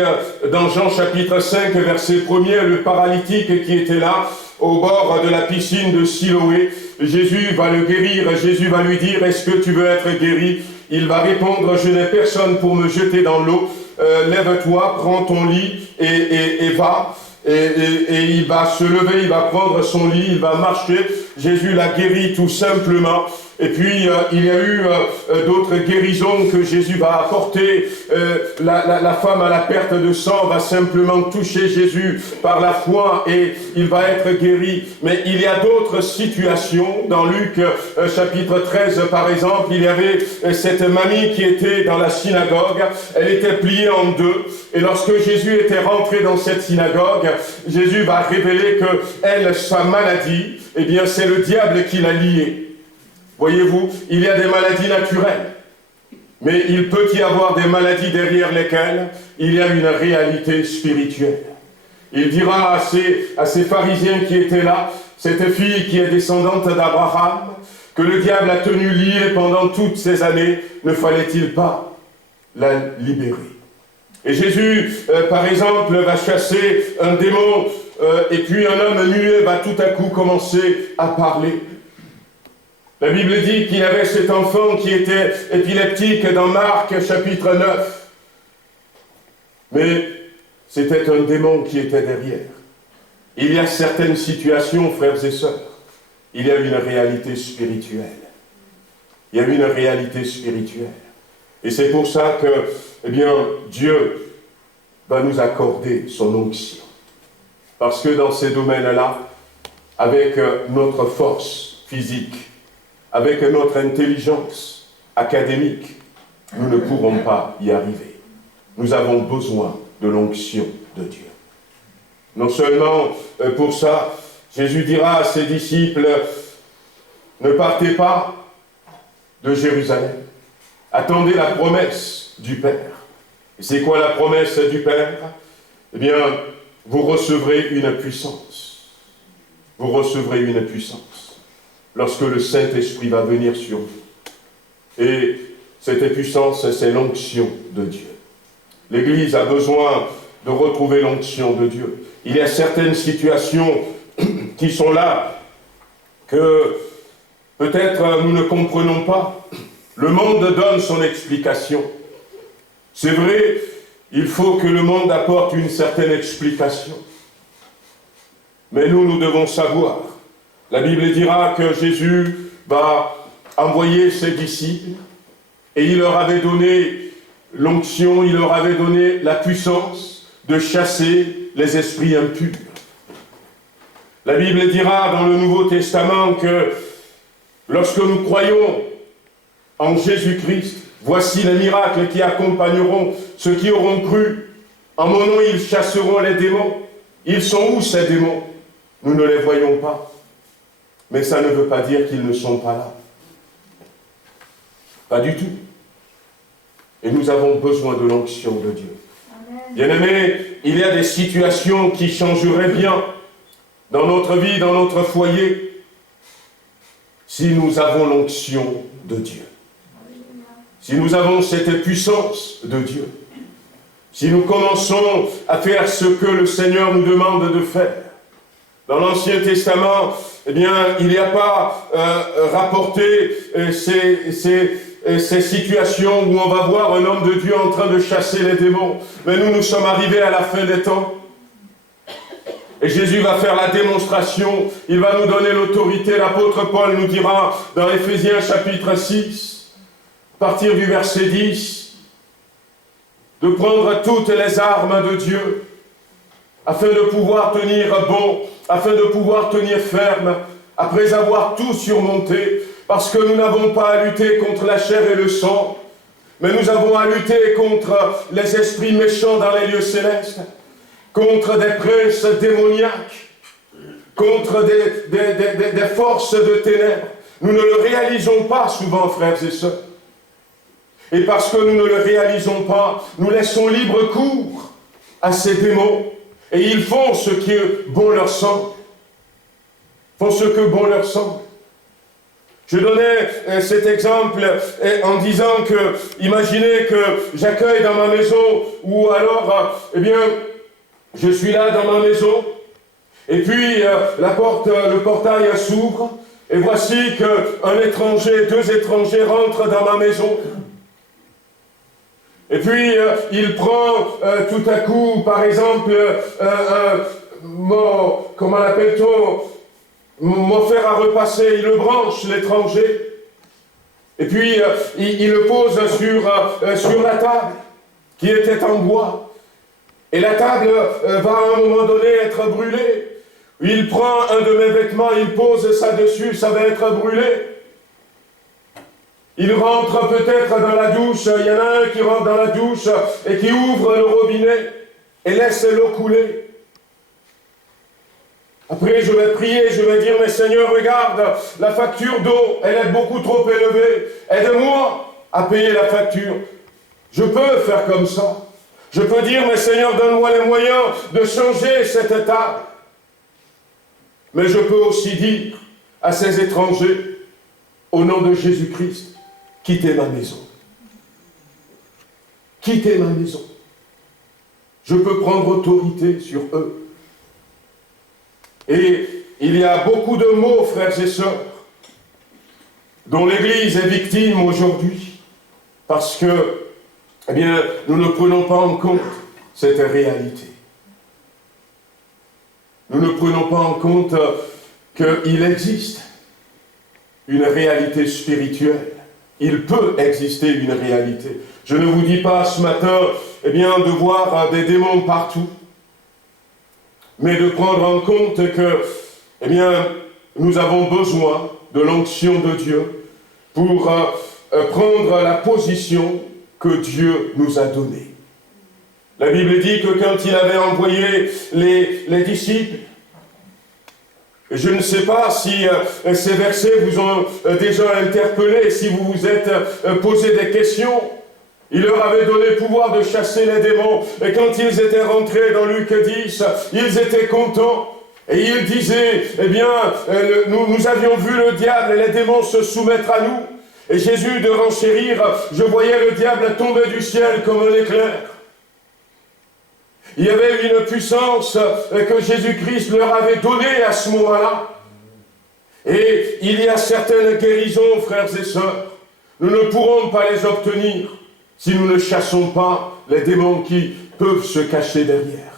dans Jean chapitre 5, verset 1er, le paralytique qui était là, au bord de la piscine de Siloé, Jésus va le guérir, Jésus va lui dire, est-ce que tu veux être guéri? Il va répondre, je n'ai personne pour me jeter dans l'eau, lève-toi, prends ton lit et va. Et il va se lever, il va prendre son lit, il va marcher. Jésus l'a guéri tout simplement. Et puis, il y a eu d'autres guérisons que Jésus va apporter. La femme à la perte de sang va simplement toucher Jésus par la foi et il va être guéri. Mais il y a d'autres situations. Dans Luc chapitre 13, par exemple, il y avait cette mamie qui était dans la synagogue. Elle était pliée en deux. Et lorsque Jésus était rentré dans cette synagogue, Jésus va révéler que elle, sa maladie, c'est le diable qui l'a liée. Voyez-vous, il y a des maladies naturelles, mais il peut y avoir des maladies derrière lesquelles il y a une réalité spirituelle. Il dira à ces pharisiens qui étaient là, cette fille qui est descendante d'Abraham, que le diable a tenu liée pendant toutes ces années, ne fallait-il pas la libérer? Et Jésus, par exemple, va chasser un démon, et puis un homme muet va tout à coup commencer à parler. La Bible dit qu'il y avait cet enfant qui était épileptique dans Marc chapitre 9. Mais c'était un démon qui était derrière. Il y a certaines situations, frères et sœurs, il y a une réalité spirituelle. Il y a une réalité spirituelle. Et c'est pour ça que, Dieu va nous accorder son onction. Parce que dans ces domaines-là, avec notre force physique, avec notre intelligence académique, nous ne pourrons pas y arriver. Nous avons besoin de l'onction de Dieu. Non seulement pour ça, Jésus dira à ses disciples, ne partez pas de Jérusalem, attendez la promesse du Père. Et c'est quoi la promesse du Père? Vous recevrez une puissance. Vous recevrez une puissance. Lorsque le Saint-Esprit va venir sur vous. Et cette puissance, c'est l'onction de Dieu. L'Église a besoin de retrouver l'onction de Dieu. Il y a certaines situations qui sont là, que peut-être nous ne comprenons pas. Le monde donne son explication. C'est vrai, il faut que le monde apporte une certaine explication. Mais nous devons savoir. La Bible dira que Jésus va envoyer ses disciples et il leur avait donné l'onction, il leur avait donné la puissance de chasser les esprits impurs. La Bible dira dans le Nouveau Testament que lorsque nous croyons en Jésus-Christ, voici les miracles qui accompagneront ceux qui auront cru. En mon nom, ils chasseront les démons. Ils sont où ces démons? Nous ne les voyons pas. Mais ça ne veut pas dire qu'ils ne sont pas là. Pas du tout. Et nous avons besoin de l'onction de Dieu. Bien-aimés, il y a des situations qui changeraient bien dans notre vie, dans notre foyer, si nous avons l'onction de Dieu. Si nous avons cette puissance de Dieu. Si nous commençons à faire ce que le Seigneur nous demande de faire. Dans l'Ancien Testament, eh bien, il n'y a pas rapporté ces situations où on va voir un homme de Dieu en train de chasser les démons. Mais nous sommes arrivés à la fin des temps. Et Jésus va faire la démonstration. Il va nous donner l'autorité. L'apôtre Paul nous dira dans Éphésiens chapitre 6, à partir du verset 10, de prendre toutes les armes de Dieu afin de pouvoir tenir bon, afin de pouvoir tenir ferme, après avoir tout surmonté, parce que nous n'avons pas à lutter contre la chair et le sang, mais nous avons à lutter contre les esprits méchants dans les lieux célestes, contre des princes démoniaques, contre des forces de ténèbres. Nous ne le réalisons pas souvent, frères et sœurs. Et parce que nous ne le réalisons pas, nous laissons libre cours à ces démons. Et ils font ce que bon leur semble. Font ce que bon leur semble. Je donnais cet exemple en disant que, imaginez que j'accueille dans ma maison, ou alors, eh bien, je suis là dans ma maison, et puis le portail s'ouvre, et voici qu'un étranger, 2 étrangers rentrent dans ma maison. Et puis, il prend tout à coup, par exemple, comment l'appelle-t-on, mon fer à repasser, il le branche, l'étranger. Et puis, il le pose sur la table, qui était en bois. Et la table va à un moment donné être brûlée. Il prend un de mes vêtements, il pose ça dessus, ça va être brûlé. Il rentre peut-être dans la douche, il y en a un qui rentre dans la douche et qui ouvre le robinet et laisse l'eau couler. Après, je vais prier, je vais dire, mais Seigneur, regarde, la facture d'eau, elle est beaucoup trop élevée. Aide-moi à payer la facture. Je peux faire comme ça. Je peux dire, mais Seigneur, donne-moi les moyens de changer cette table. Mais je peux aussi dire à ces étrangers, au nom de Jésus-Christ, quittez ma maison. Quittez ma maison. Je peux prendre autorité sur eux. Et il y a beaucoup de mots, frères et sœurs, dont l'Église est victime aujourd'hui, parce que, eh bien, nous ne prenons pas en compte cette réalité. Nous ne prenons pas en compte qu'il existe une réalité spirituelle. Il peut exister une réalité. Je ne vous dis pas ce matin, eh bien, de voir des démons partout, mais de prendre en compte que, eh bien, nous avons besoin de l'onction de Dieu pour prendre la position que Dieu nous a donnée. La Bible dit que quand il avait envoyé les disciples, je ne sais pas si ces versets vous ont déjà interpellé, si vous vous êtes posé des questions. Il leur avait donné pouvoir de chasser les démons. Et quand ils étaient rentrés dans Luc 10, ils étaient contents. Et ils disaient, eh bien, nous avions vu le diable et les démons se soumettre à nous. Et Jésus, de renchérir, je voyais le diable tomber du ciel comme un éclair. Il y avait une puissance que Jésus-Christ leur avait donnée à ce moment-là. Et il y a certaines guérisons, frères et sœurs, nous ne pourrons pas les obtenir si nous ne chassons pas les démons qui peuvent se cacher derrière.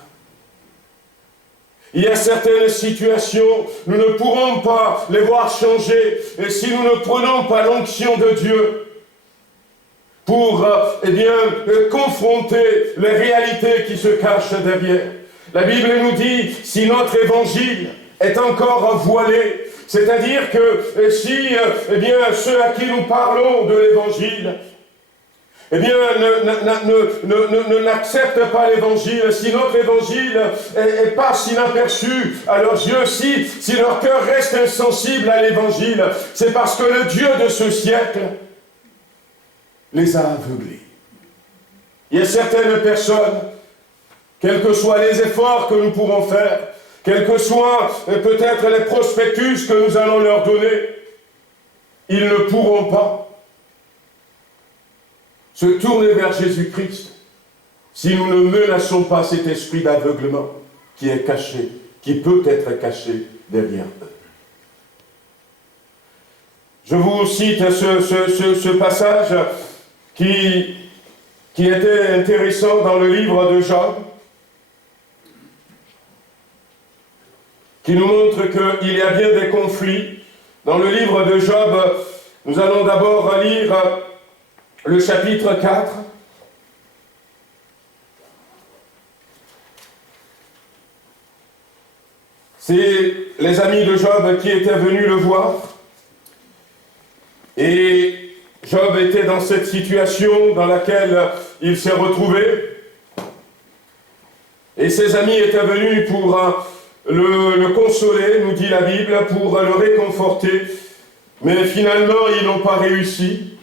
Il y a certaines situations, nous ne pourrons pas les voir changer, et si nous ne prenons pas l'onction de Dieu pour confronter les réalités qui se cachent derrière. La Bible nous dit, si notre évangile est encore voilée. C'est-à-dire que si ceux à qui nous parlons de l'Évangile n'acceptent pas l'Évangile, si notre Évangile passe inaperçu à leurs yeux, si leur cœur reste insensible à l'Évangile, c'est parce que le Dieu de ce siècle les a aveuglés. Il y a certaines personnes, quels que soient les efforts que nous pourrons faire, quels que soient peut-être les prospectus que nous allons leur donner, ils ne pourront pas se tourner vers Jésus-Christ si nous ne menaçons pas cet esprit d'aveuglement qui est caché, qui peut être caché derrière eux. Je vous cite ce passage qui était intéressant dans le livre de Job, qui nous montre qu'il y a bien des conflits. Dans le livre de Job, nous allons d'abord lire le chapitre 4. C'est les amis de Job qui étaient venus le voir. Et Job était dans cette situation dans laquelle il s'est retrouvé. Et ses amis étaient venus pour le consoler, nous dit la Bible, pour le réconforter. Mais finalement, ils n'ont pas réussi.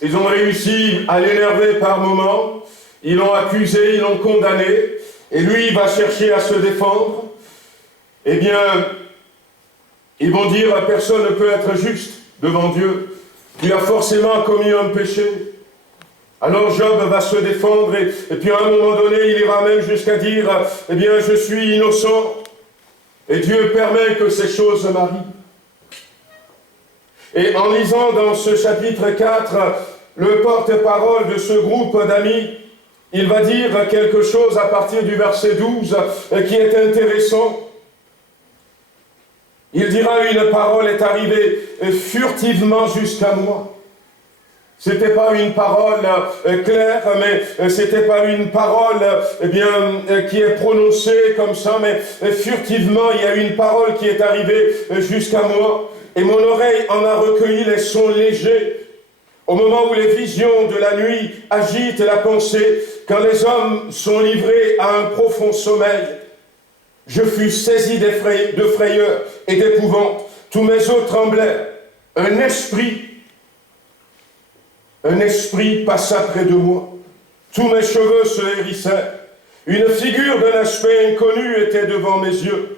Ils ont réussi à l'énerver par moments. Ils l'ont accusé, ils l'ont condamné. Et lui, il va chercher à se défendre. Eh bien, ils vont dire, personne ne peut être juste devant Dieu. Tu as forcément commis un péché. Alors Job va se défendre et puis à un moment donné, il ira même jusqu'à dire, eh bien, je suis innocent. Et Dieu permet que ces choses m'arrivent. Et en lisant dans ce chapitre 4, le porte-parole de ce groupe d'amis, il va dire quelque chose à partir du verset 12 qui est intéressant. Il dira, une parole est arrivée furtivement jusqu'à moi. C'était pas une parole claire, mais c'était pas une parole qui est prononcée comme ça, mais furtivement, il y a une parole qui est arrivée jusqu'à moi. Et mon oreille en a recueilli les sons légers. Au moment où les visions de la nuit agitent la pensée, quand les hommes sont livrés à un profond sommeil, je fus saisi de frayeur et d'épouvante. Tous mes os tremblèrent. Un esprit passa près de moi. Tous mes cheveux se hérissèrent. Une figure d'un aspect inconnu était devant mes yeux.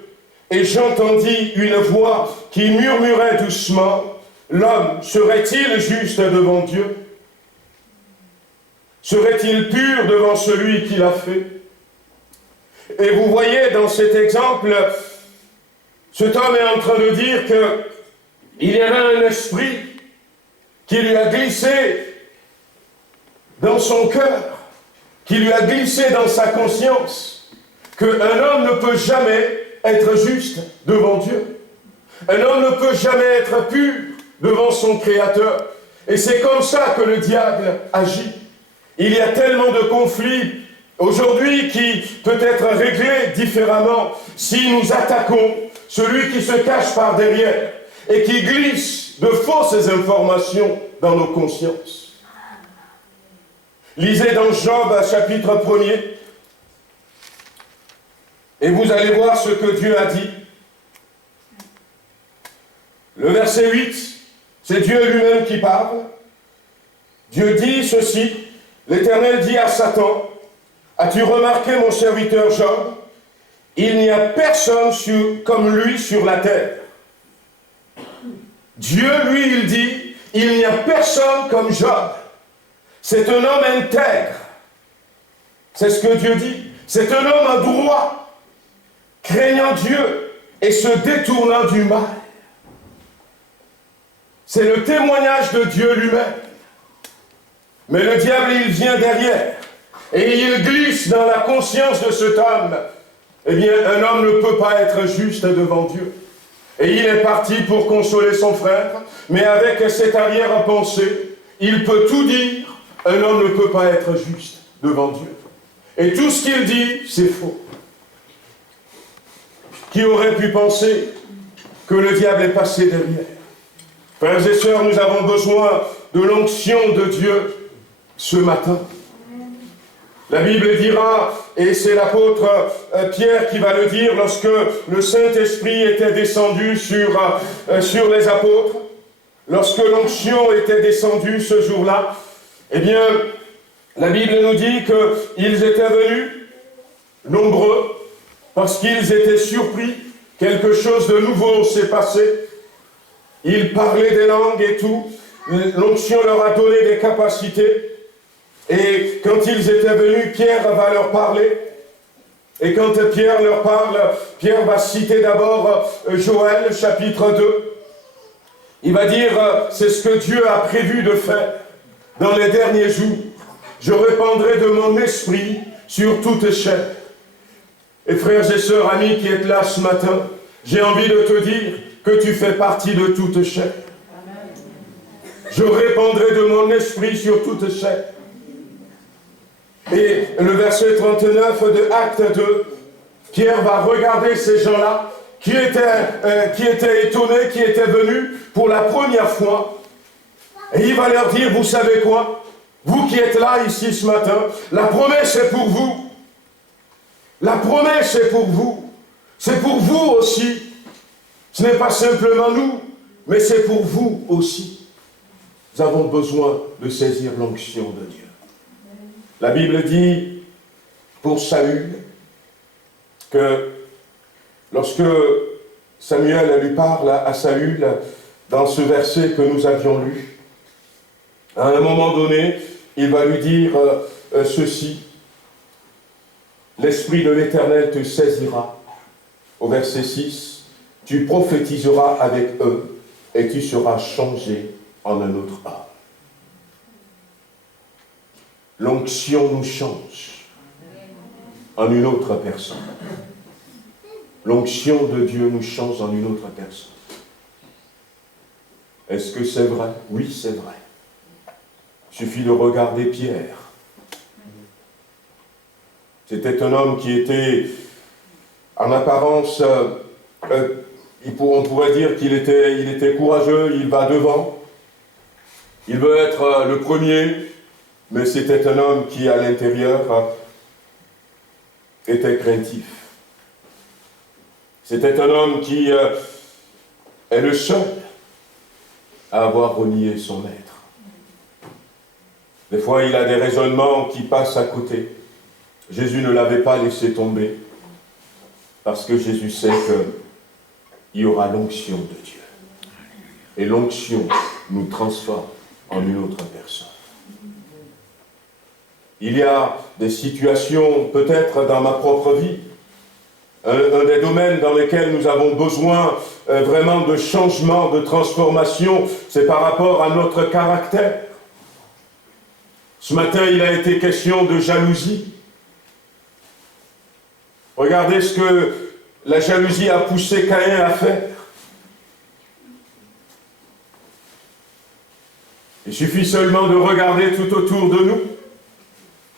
Et j'entendis une voix qui murmurait doucement, « L'homme serait-il juste devant Dieu? Serait-il pur devant celui qui l'a fait ?» Et vous voyez dans cet exemple, cet homme est en train de dire qu'il y avait un esprit qui lui a glissé dans son cœur, qui lui a glissé dans sa conscience, qu'un homme ne peut jamais être juste devant Dieu. Un homme ne peut jamais être pur devant son Créateur. Et c'est comme ça que le diable agit. Il y a tellement de conflits aujourd'hui qui peut être réglé différemment si nous attaquons celui qui se cache par derrière et qui glisse de fausses informations dans nos consciences. Lisez dans Job, chapitre 1er, et vous allez voir ce que Dieu a dit. Le verset 8, c'est Dieu lui-même qui parle. Dieu dit ceci, l'Éternel dit à Satan, « As-tu remarqué mon serviteur Job? Il n'y a personne comme lui sur la terre. » Dieu, lui, il dit, « Il n'y a personne comme Job. C'est un homme intègre. » C'est ce que Dieu dit. C'est un homme droit, craignant Dieu et se détournant du mal. C'est le témoignage de Dieu lui-même. Mais le diable, il vient derrière. Et il glisse dans la conscience de cet homme. Eh bien, un homme ne peut pas être juste devant Dieu. Et il est parti pour consoler son frère. Mais avec cette arrière-pensée, il peut tout dire. Un homme ne peut pas être juste devant Dieu. Et tout ce qu'il dit, c'est faux. Qui aurait pu penser que le diable est passé derrière? Frères et sœurs, nous avons besoin de l'onction de Dieu ce matin. La Bible dira, et c'est l'apôtre Pierre qui va le dire, lorsque le Saint-Esprit était descendu sur les apôtres, lorsque l'onction était descendue ce jour-là, eh bien, la Bible nous dit qu'ils étaient venus, nombreux, parce qu'ils étaient surpris, quelque chose de nouveau s'est passé. Ils parlaient des langues et tout, l'onction leur a donné des capacités. Et quand ils étaient venus, Pierre va leur parler. Et quand Pierre leur parle, Pierre va citer d'abord Joël, chapitre 2. Il va dire, c'est ce que Dieu a prévu de faire dans les derniers jours. Je répandrai de mon esprit sur toute chair. Et frères et sœurs, amis qui êtes là ce matin, j'ai envie de te dire que tu fais partie de toute chair. Je répandrai de mon esprit sur toute chair. Et le verset 39 de Acte 2, Pierre va regarder ces gens-là qui étaient étonnés, qui étaient venus pour la première fois. Et il va leur dire, vous savez quoi? Vous qui êtes là ici ce matin, la promesse est pour vous. La promesse est pour vous. C'est pour vous aussi. Ce n'est pas simplement nous, mais c'est pour vous aussi. Nous avons besoin de saisir l'onction de Dieu. La Bible dit pour Saül que lorsque Samuel lui parle à Saül dans ce verset que nous avions lu, à un moment donné, il va lui dire ceci: l'Esprit de l'Éternel te saisira. Au verset 6, tu prophétiseras avec eux et tu seras changé en un autre âme. L'onction nous change en une autre personne. L'onction de Dieu nous change en une autre personne. Est-ce que c'est vrai? Oui, c'est vrai. Il suffit de regarder Pierre. C'était un homme qui était, en apparence, on pourrait dire qu'il était courageux, il va devant. Il veut être le premier, mais c'était un homme qui, à l'intérieur, était craintif. C'était un homme qui est le seul à avoir renié son maître. Des fois, il a des raisonnements qui passent à côté. Jésus ne l'avait pas laissé tomber, parce que Jésus sait qu'il y aura l'onction de Dieu. Et l'onction nous transforme en une autre personne. Il y a des situations, peut-être dans ma propre vie, un des domaines dans lesquels nous avons besoin vraiment de changement, de transformation, c'est par rapport à notre caractère. Ce matin, il a été question de jalousie. Regardez ce que la jalousie a poussé Caïn à faire. Il suffit seulement de regarder tout autour de nous.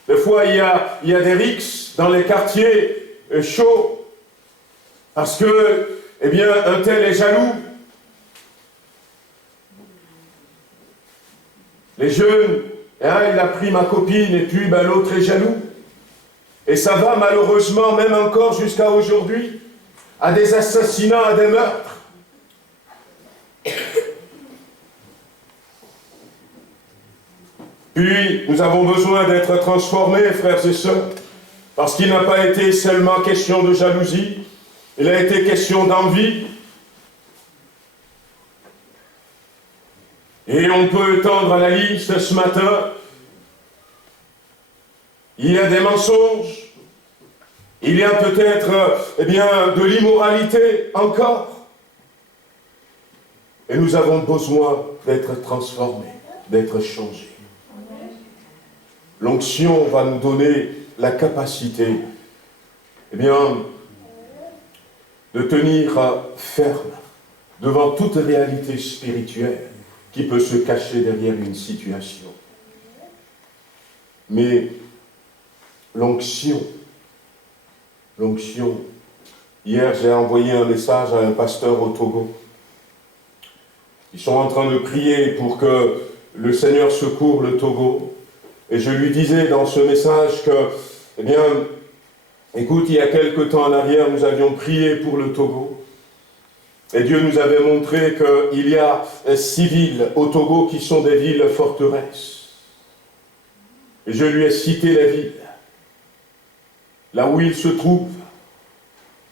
Des fois, il y a des rixes dans les quartiers chauds, parce que, eh bien, un tel est jaloux. Les jeunes, il a pris ma copine, et puis l'autre est jaloux. Et ça va malheureusement, même encore jusqu'à aujourd'hui, à des assassinats, à des meurtres. Puis, nous avons besoin d'être transformés, frères et sœurs, parce qu'il n'a pas été seulement question de jalousie, il a été question d'envie. Et on peut étendre la liste ce matin. Il y a des mensonges, il y a peut-être de l'immoralité encore. Et nous avons besoin d'être transformés, d'être changés. L'onction va nous donner la capacité, de tenir ferme devant toute réalité spirituelle qui peut se cacher derrière une situation. Mais l'onction Hier, j'ai envoyé un message à un pasteur au Togo. Ils sont en train de prier pour que le Seigneur secoure le Togo. Et je lui disais dans ce message que, eh bien, écoute, il y a quelque temps en arrière, nous avions prié pour le Togo. Et Dieu nous avait montré qu'il y a 6 villes au Togo qui sont des villes forteresses. Et je lui ai cité les villes, là où il se trouve.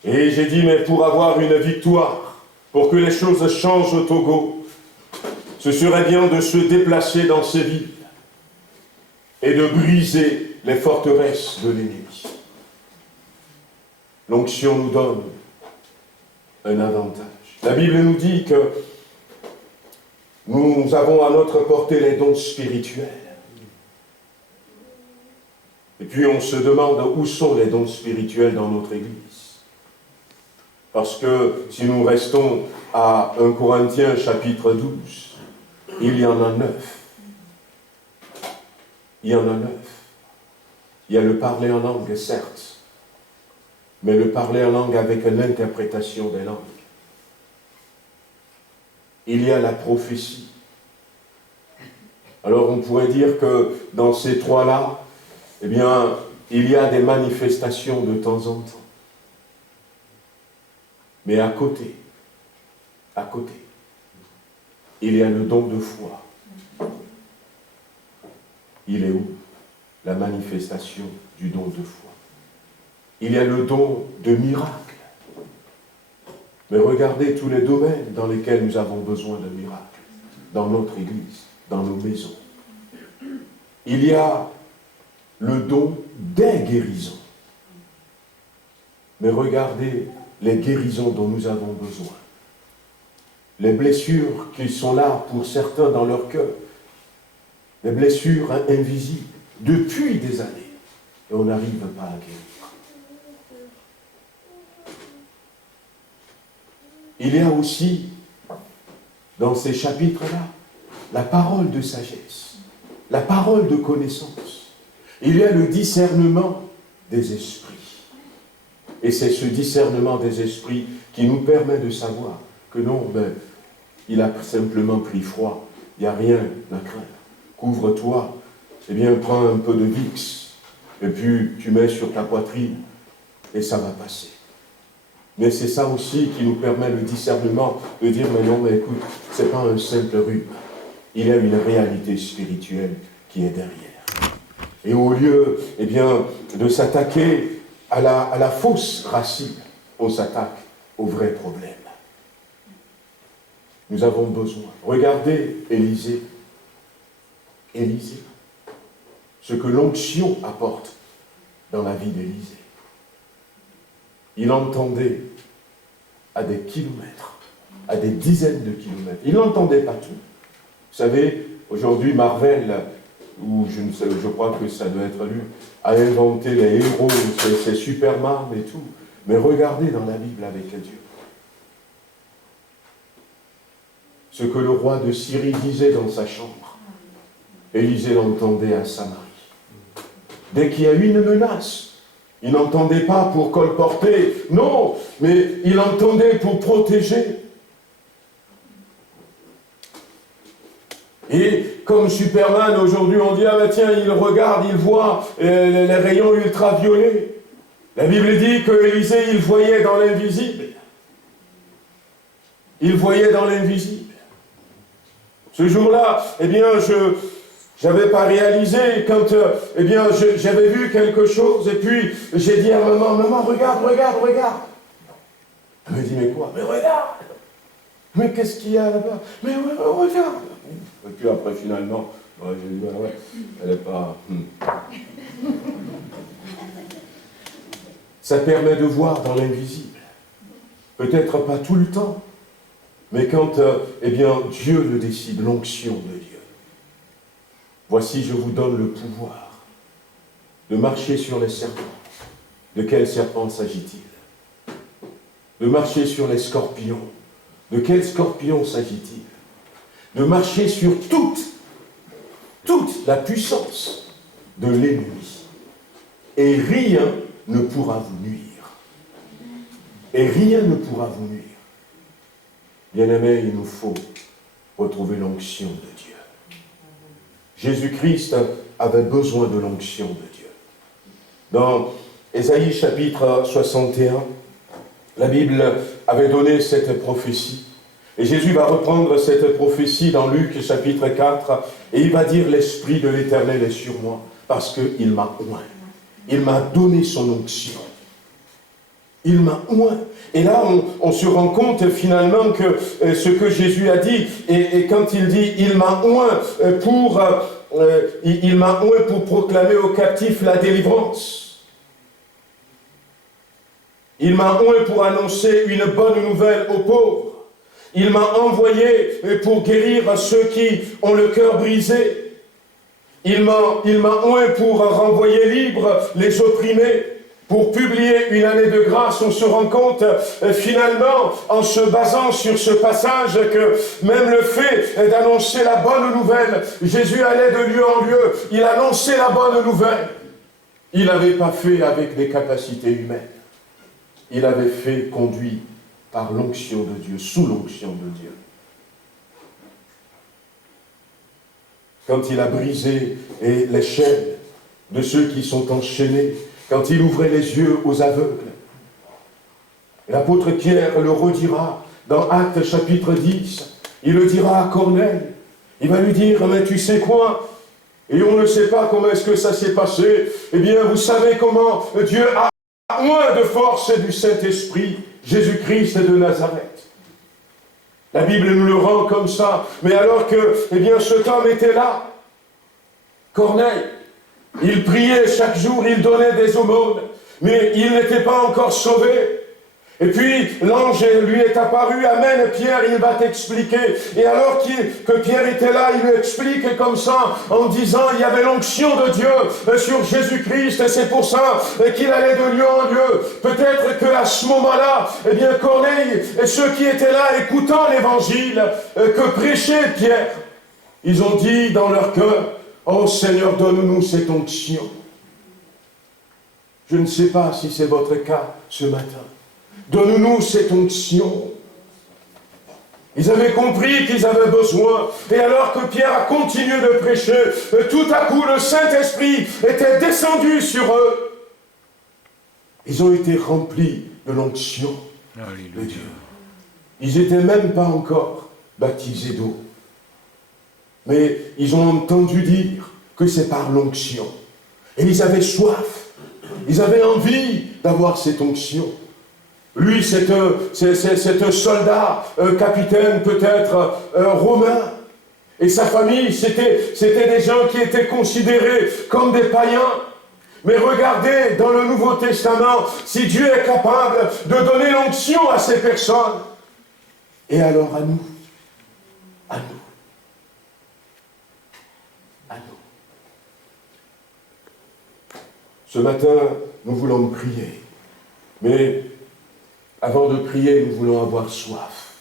Et j'ai dit, mais pour avoir une victoire, pour que les choses changent au Togo, ce serait bien de se déplacer dans ces villes et de briser les forteresses de l'ennemi. L'onction nous donne un avantage. La Bible nous dit que nous avons à notre portée les dons spirituels. Et puis on se demande où sont les dons spirituels dans notre Église. Parce que si nous restons à 1 Corinthiens chapitre 12, il y en a 9. Il y en a 9. Il y a le parler en langue, certes, mais le parler en langue avec l'interprétation des langues. Il y a la prophétie. Alors on pourrait dire que dans ces 3-là, eh bien, il y a des manifestations de temps en temps. Mais à côté, il y a le don de foi. Il est où? La manifestation du don de foi. Il y a le don de miracle. Mais regardez tous les domaines dans lesquels nous avons besoin de miracles. Dans notre Église, dans nos maisons. Il y a le don des guérisons. Mais regardez les guérisons dont nous avons besoin. Les blessures qui sont là pour certains dans leur cœur. Les blessures invisibles depuis des années. Et on n'arrive pas à guérir. Il y a aussi, dans ces chapitres-là, la parole de sagesse, la parole de connaissance. Il y a le discernement des esprits. Et c'est ce discernement des esprits qui nous permet de savoir que non, il a simplement pris froid, il n'y a rien à craindre. Couvre-toi, eh bien prends un peu de Vicks, et puis tu mets sur ta poitrine, et ça va passer. Mais c'est ça aussi qui nous permet le discernement de dire, mais non, mais écoute, ce n'est pas un simple rhume. Il y a une réalité spirituelle qui est derrière. Et au lieu, eh bien, de s'attaquer à la fausse racine, on s'attaque au vrai problème. Nous avons besoin. Regardez Élisée. Élisée. Ce que l'onction apporte dans la vie d'Élisée. Il entendait à des kilomètres, à des dizaines de kilomètres. Il n'entendait pas tout. Vous savez, aujourd'hui, Marvel, ou je crois que ça doit être lui, a inventé les héros, c'est Superman et tout. Mais regardez dans la Bible avec Dieu. Ce que le roi de Syrie disait dans sa chambre, Élisée l'entendait à Samarie. Dès qu'il y a eu une menace, il n'entendait pas pour colporter, non, mais il entendait pour protéger. Et comme Superman, aujourd'hui, on dit, ah ben tiens, il regarde, il voit les rayons ultraviolets. La Bible dit que Élisée, il voyait dans l'invisible. Il voyait dans l'invisible. Ce jour-là, eh bien, je n'avais pas réalisé quand, eh bien, j'avais vu quelque chose, et puis j'ai dit à maman, regarde. Elle me dit, mais quoi? Mais regarde! Mais qu'est-ce qu'il y a là-bas? Mais regarde! Et puis après, finalement, j'ai dit, ouais, elle n'est pas... Ça permet de voir dans l'invisible. Peut-être pas tout le temps, mais quand, eh bien, Dieu le décide, l'onction de Dieu. Voici, je vous donne le pouvoir de marcher sur les serpents. De quel serpent s'agit-il? De marcher sur les scorpions. De quel scorpion s'agit-il? De marcher sur toute la puissance de l'ennemi. Et rien ne pourra vous nuire. et rien ne pourra vous nuire. Bien-aimés, il nous faut retrouver l'onction de Dieu. Jésus-Christ avait besoin de l'onction de Dieu. Dans Ésaïe chapitre 61, la Bible avait donné cette prophétie. Et Jésus va reprendre cette prophétie dans Luc chapitre 4, et il va dire « L'Esprit de l'Éternel est sur moi, parce qu'il m'a oint. Il m'a donné son onction. Il m'a oint. » Et là, on se rend compte finalement que ce que Jésus a dit, et quand il dit « Il m'a oint pour proclamer aux captifs la délivrance. Il m'a oint pour annoncer une bonne nouvelle aux pauvres. Il m'a envoyé pour guérir ceux qui ont le cœur brisé. Il m'a oint pour renvoyer libres les opprimés, pour publier une année de grâce. On se rend compte finalement, en se basant sur ce passage, que même le fait d'annoncer la bonne nouvelle, Jésus allait de lieu en lieu, il annonçait la bonne nouvelle. Il n'avait pas fait avec des capacités humaines. Il avait fait conduit par l'onction de Dieu, sous l'onction de Dieu. Quand il a brisé les chaînes de ceux qui sont enchaînés, quand il ouvrait les yeux aux aveugles, l'apôtre Pierre le redira dans Actes chapitre 10, il le dira à Corneille, il va lui dire, mais tu sais quoi? Et on ne sait pas comment est-ce que ça s'est passé. Eh bien, vous savez comment Dieu a oint de force du Saint-Esprit Jésus-Christ de Nazareth. La Bible nous le rend comme ça. Mais alors que, eh bien, cet homme était là, Corneille, il priait chaque jour, il donnait des aumônes, mais il n'était pas encore sauvé. Et puis, l'ange lui est apparu, amène Pierre, il va t'expliquer. Et alors que Pierre était là, il lui explique comme ça, en disant, il y avait l'onction de Dieu sur Jésus-Christ, et c'est pour ça qu'il allait de lieu en lieu. Peut-être qu'à ce moment-là, eh bien, Corneille et ceux qui étaient là, écoutant l'évangile que prêchait Pierre, ils ont dit dans leur cœur, oh Seigneur, donne-nous cette onction. Je ne sais pas si c'est votre cas ce matin. Donne-nous cette onction. Ils avaient compris qu'ils avaient besoin. Et alors que Pierre a continué de prêcher, tout à coup le Saint-Esprit était descendu sur eux. Ils ont été remplis de l'onction de Dieu. Ils n'étaient même pas encore baptisés d'eau. Mais ils ont entendu dire que c'est par l'onction. Et ils avaient soif. Ils avaient envie d'avoir cette onction. Lui, c'est un soldat, un capitaine peut-être romain. Et sa famille, c'était des gens qui étaient considérés comme des païens. Mais regardez dans le Nouveau Testament, si Dieu est capable de donner l'onction à ces personnes, et alors à nous, à nous, à nous. Ce matin, nous voulons prier, mais avant de prier, nous voulons avoir soif.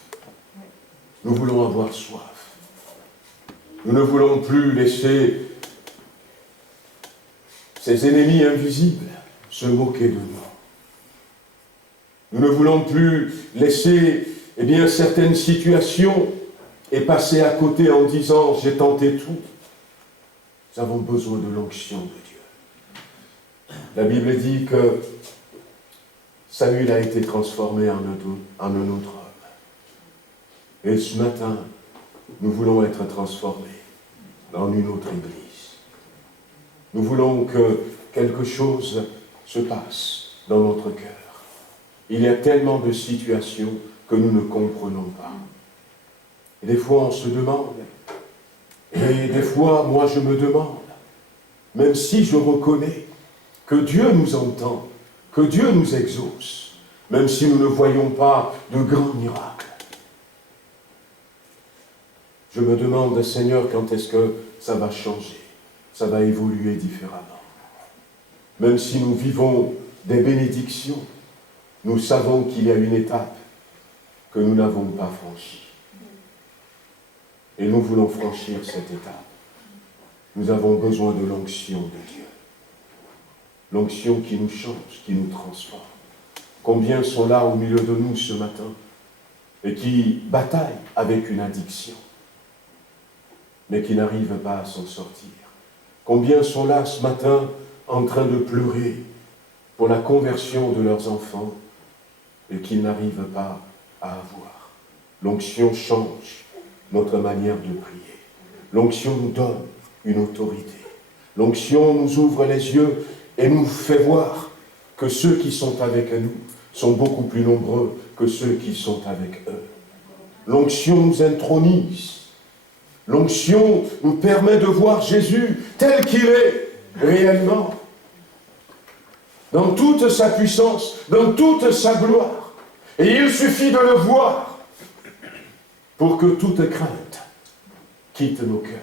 Nous voulons avoir soif. Nous ne voulons plus laisser ces ennemis invisibles se moquer de nous. Nous ne voulons plus laisser, eh bien, certaines situations et passer à côté en disant « j'ai tenté tout ». Nous avons besoin de l'onction de Dieu. La Bible dit que Samuel a été transformé en un autre homme. Et ce matin, nous voulons être transformés dans une autre Église. Nous voulons que quelque chose se passe dans notre cœur. Il y a tellement de situations que nous ne comprenons pas. Et des fois, on se demande, et des fois, moi, je me demande, même si je reconnais que Dieu nous entend, que Dieu nous exauce, même si nous ne voyons pas de grands miracles. Je me demande, Seigneur, quand est-ce que ça va changer, ça va évoluer différemment. Même si nous vivons des bénédictions, nous savons qu'il y a une étape que nous n'avons pas franchie. Et nous voulons franchir cette étape. Nous avons besoin de l'onction de Dieu. L'onction qui nous change, qui nous transforme. combien sont là au milieu de nous ce matin et qui bataillent avec une addiction, mais qui n'arrivent pas à s'en sortir. Combien sont là ce matin en train de pleurer pour la conversion de leurs enfants et qu'ils n'arrivent pas à avoir. L'onction change notre manière de prier. L'onction nous donne une autorité. L'onction nous ouvre les yeux et nous fait voir que ceux qui sont avec nous sont beaucoup plus nombreux que ceux qui sont avec eux. L'onction nous intronise. L'onction nous permet de voir Jésus tel qu'il est réellement, dans toute sa puissance, dans toute sa gloire. Et il suffit de le voir pour que toute crainte quitte nos cœurs.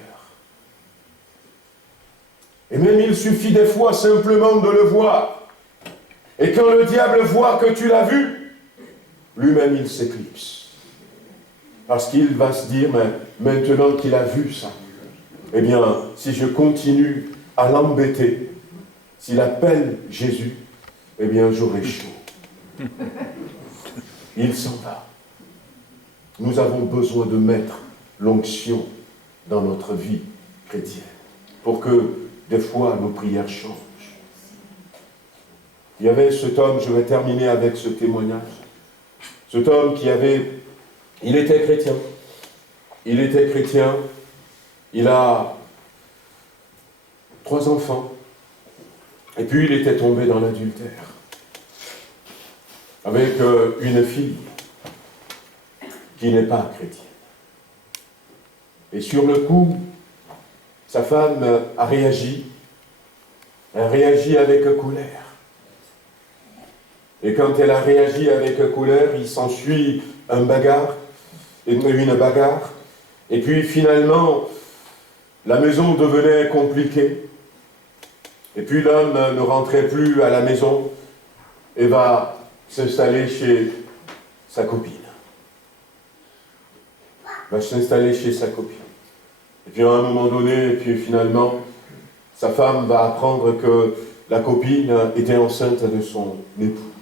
Et même il suffit des fois simplement de le voir. Et quand le diable voit que tu l'as vu, lui-même il s'éclipse. Parce qu'il va se dire, mais maintenant qu'il a vu ça, eh bien, si je continue à l'embêter, s'il appelle Jésus, eh bien, j'aurai chaud. Il s'en va. Nous avons besoin de mettre l'onction dans notre vie chrétienne pour que, des fois, nos prières changent. Il y avait cet homme, je vais terminer avec ce témoignage, cet homme il était chrétien. Il était chrétien. Il a 3 enfants. Et puis il était tombé dans l'adultère. Avec une fille qui n'est pas chrétienne. Et sur le coup, sa femme a réagi. Elle réagit avec colère. Et quand elle a réagi avec colère, il s'ensuit une bagarre. Et puis finalement, la maison devenait compliquée. Et puis l'homme ne rentrait plus à la maison et va s'installer chez sa copine. Et puis à un moment donné, et puis finalement, sa femme va apprendre que la copine était enceinte de son époux.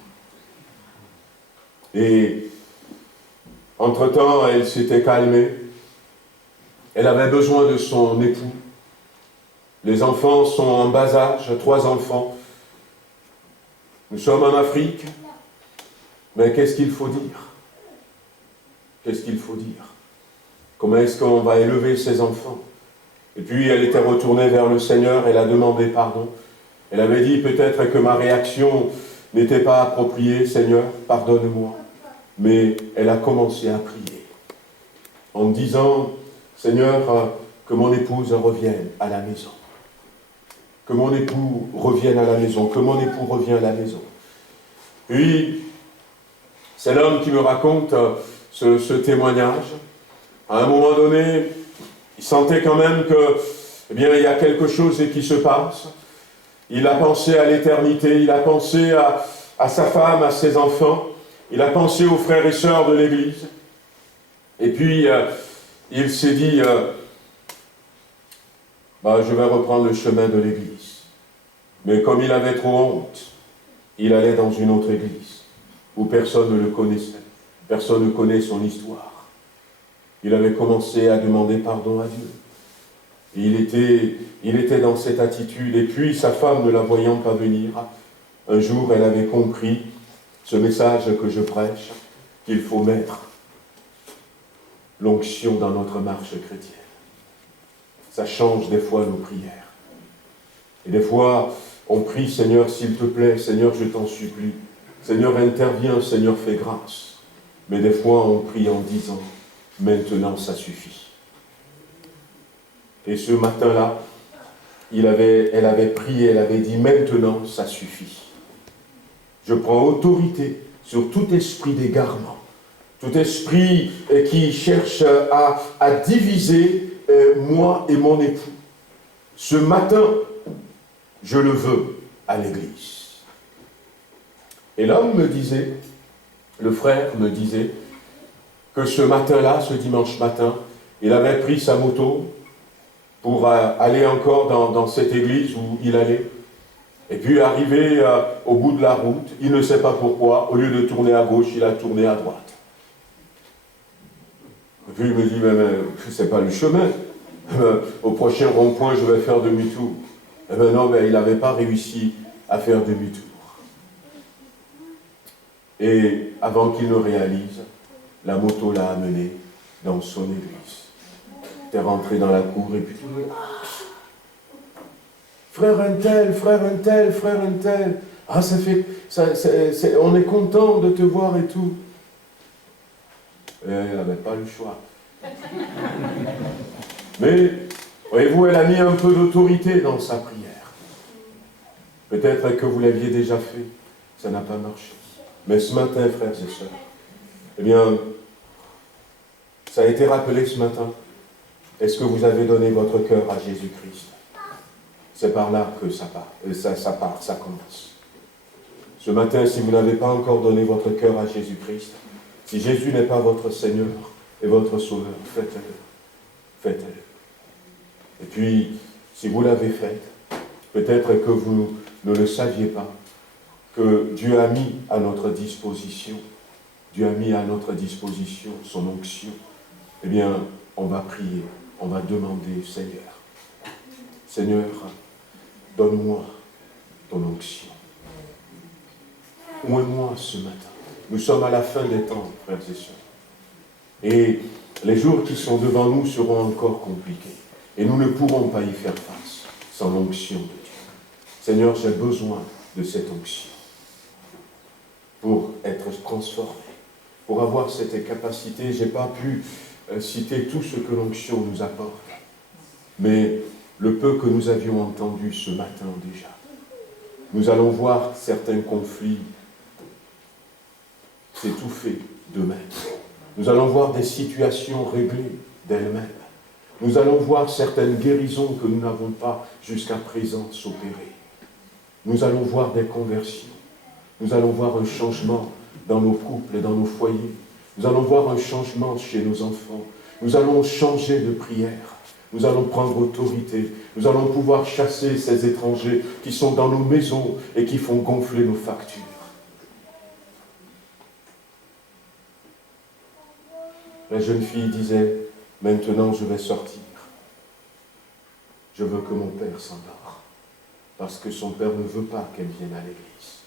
Et entre-temps, elle s'était calmée. Elle avait besoin de son époux. Les enfants sont en bas âge, 3 enfants. Nous sommes en Afrique. Mais qu'est-ce qu'il faut dire? Qu'est-ce qu'il faut dire? Comment est-ce qu'on va élever ces enfants? Et puis elle était retournée vers le Seigneur, elle a demandé pardon. Elle avait dit peut-être que ma réaction n'était pas appropriée, Seigneur, pardonne-moi. Mais elle a commencé à prier en disant, Seigneur, que mon épouse revienne à la maison. Que mon époux revienne à la maison, que mon époux revienne à la maison. Puis, c'est l'homme qui me raconte ce témoignage. À un moment donné, il sentait quand même que, eh bien, il y a quelque chose qui se passe. Il a pensé à l'éternité, il a pensé à sa femme, à ses enfants. Il a pensé aux frères et sœurs de l'Église. Et puis, il s'est dit, je vais reprendre le chemin de l'Église. Mais comme il avait trop honte, il allait dans une autre Église, où personne ne le connaissait. Personne ne connaît son histoire. Il avait commencé à demander pardon à Dieu. Et il était dans cette attitude. Et puis, sa femme, ne la voyant pas venir, un jour, elle avait compris ce message que je prêche, qu'il faut mettre l'onction dans notre marche chrétienne. Ça change des fois nos prières. Et des fois, on prie, Seigneur, s'il te plaît, Seigneur, je t'en supplie. Seigneur, interviens, Seigneur, fais grâce. Mais des fois, on prie en disant, maintenant, ça suffit. Et ce matin-là, elle avait prié, elle avait dit, maintenant, ça suffit. Je prends autorité sur tout esprit d'égarement, tout esprit qui cherche à diviser moi et mon époux. Ce matin, je le veux à l'église. Et l'homme me disait, le frère me disait, que ce matin-là, ce dimanche matin, il avait pris sa moto pour aller encore dans cette église où il allait. Et puis arrivé au bout de la route, il ne sait pas pourquoi, au lieu de tourner à gauche, il a tourné à droite. Et puis il me dit, mais c'est pas le chemin. Au prochain rond-point, je vais faire demi-tour. Eh bien non, mais il n'avait pas réussi à faire demi-tour. Et avant qu'il ne réalise, la moto l'a amené dans son église. Il est rentré dans la cour et puis tout le monde, frère un tel, frère un tel, frère un tel. Ah, on est content de te voir et tout. Et elle n'avait pas le choix. Mais, voyez-vous, elle a mis un peu d'autorité dans sa prière. Peut-être que vous l'aviez déjà fait, ça n'a pas marché. Mais ce matin, frères et sœurs, eh bien, ça a été rappelé ce matin. Est-ce que vous avez donné votre cœur à Jésus-Christ? C'est par là que ça part, ça commence. Ce matin, si vous n'avez pas encore donné votre cœur à Jésus-Christ, si Jésus n'est pas votre Seigneur et votre Sauveur, faites-le. Faites-le. Et puis, si vous l'avez fait, peut-être que vous ne le saviez pas, que Dieu a mis à notre disposition, son onction. Eh bien, on va prier, on va demander, Seigneur, donne-moi ton onction. Oins-moi ce matin. Nous sommes à la fin des temps, frères et sœurs. Et les jours qui sont devant nous seront encore compliqués. Et nous ne pourrons pas y faire face sans l'onction de Dieu. Seigneur, j'ai besoin de cette onction pour être transformé, pour avoir cette capacité. Je n'ai pas pu citer tout ce que l'onction nous apporte, mais le peu que nous avions entendu ce matin déjà, nous allons voir certains conflits s'étouffer d'eux-mêmes. Nous allons voir des situations réglées d'elles-mêmes. Nous allons voir certaines guérisons que nous n'avons pas jusqu'à présent s'opérer. Nous allons voir des conversions. Nous allons voir un changement dans nos couples et dans nos foyers. Nous allons voir un changement chez nos enfants. Nous allons changer de prière. Nous allons prendre autorité. Nous allons pouvoir chasser ces étrangers qui sont dans nos maisons et qui font gonfler nos factures. La jeune fille disait, maintenant je vais sortir. Je veux que mon père s'endort. Parce que son père ne veut pas qu'elle vienne à l'église.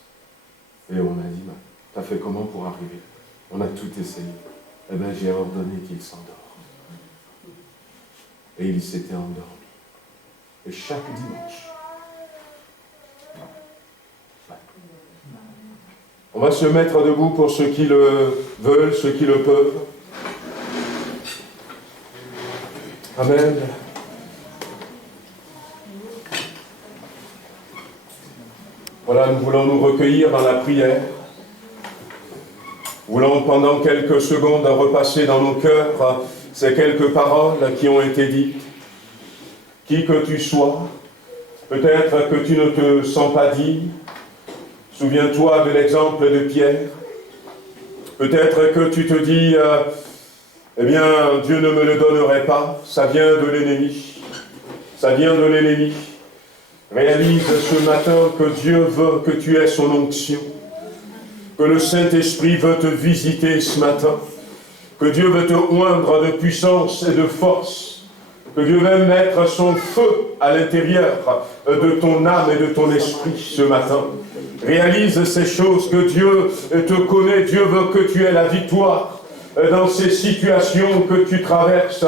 Et on a dit, t'as fait comment pour arriver? On a tout essayé. Eh bien, j'ai ordonné qu'il s'endort. Et il s'était endormi. Et chaque dimanche, on va se mettre debout pour ceux qui le veulent, ceux qui le peuvent. Amen. Voilà, nous voulons nous recueillir dans la prière. Nous voulons pendant quelques secondes repasser dans nos cœurs ces quelques paroles qui ont été dites. Qui que tu sois, peut-être que tu ne te sens pas digne. Souviens-toi de l'exemple de Pierre. Peut-être que tu te dis, eh bien, Dieu ne me le donnerait pas. Ça vient de l'ennemi. Ça vient de l'ennemi. Réalise ce matin que Dieu veut que tu aies son onction. Que le Saint-Esprit veut te visiter ce matin. Que Dieu veut te oindre de puissance et de force. Que Dieu veut mettre son feu à l'intérieur de ton âme et de ton esprit ce matin. Réalise ces choses que Dieu te connaît. Dieu veut que tu aies la victoire dans ces situations que tu traverses,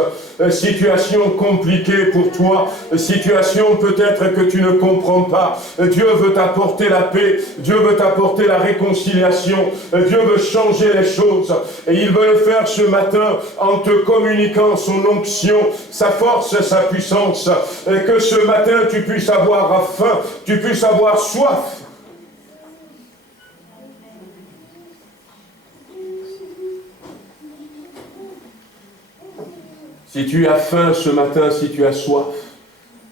situations compliquées pour toi, situations peut-être que tu ne comprends pas. Dieu veut t'apporter la paix, Dieu veut t'apporter la réconciliation, Dieu veut changer les choses. Et il veut le faire ce matin en te communiquant son onction, sa force, sa puissance. Et que ce matin tu puisses avoir faim, tu puisses avoir soif. Si tu as faim ce matin, si tu as soif,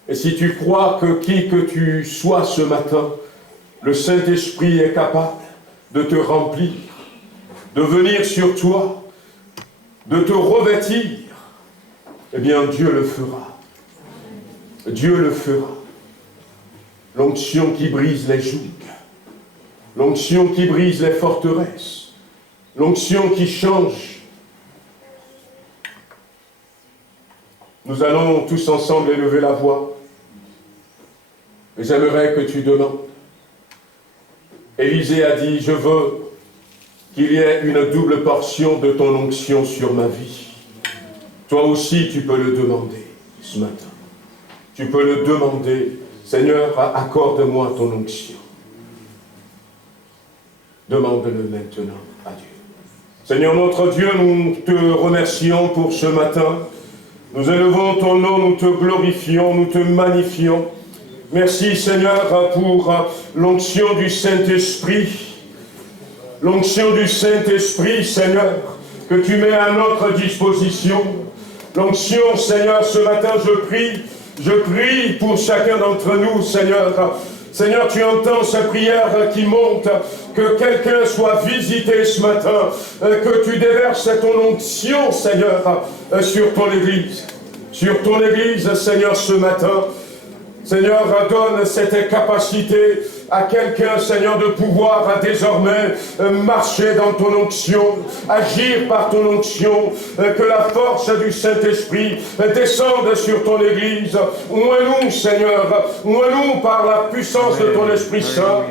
et si tu crois que qui que tu sois ce matin, le Saint-Esprit est capable de te remplir, de venir sur toi, de te revêtir, eh bien Dieu le fera. Dieu le fera. l'onction qui brise les jougs, l'onction qui brise les forteresses, l'onction qui change. Nous allons tous ensemble élever la voix. Et j'aimerais que tu demandes. Élisée a dit, je veux qu'il y ait une double portion de ton onction sur ma vie. Toi aussi, tu peux le demander ce matin. Tu peux le demander, Seigneur, accorde-moi ton onction. Demande-le maintenant à Dieu. Seigneur notre Dieu, nous te remercions pour ce matin. Nous élevons ton nom, nous te glorifions, nous te magnifions. Merci Seigneur pour l'onction du Saint-Esprit. L'onction du Saint-Esprit, Seigneur, que tu mets à notre disposition. L'onction, Seigneur, ce matin, je prie pour chacun d'entre nous, Seigneur. Seigneur, tu entends cette prière qui monte, que quelqu'un soit visité ce matin, que tu déverses ton onction, Seigneur, sur ton Église. Sur ton Église, Seigneur, ce matin. Seigneur, donne cette capacité à quelqu'un, Seigneur, de pouvoir désormais marcher dans ton onction, agir par ton onction, que la force du Saint-Esprit descende sur ton Église. Oins-nous, Seigneur, oins-nous par la puissance de ton Esprit Saint.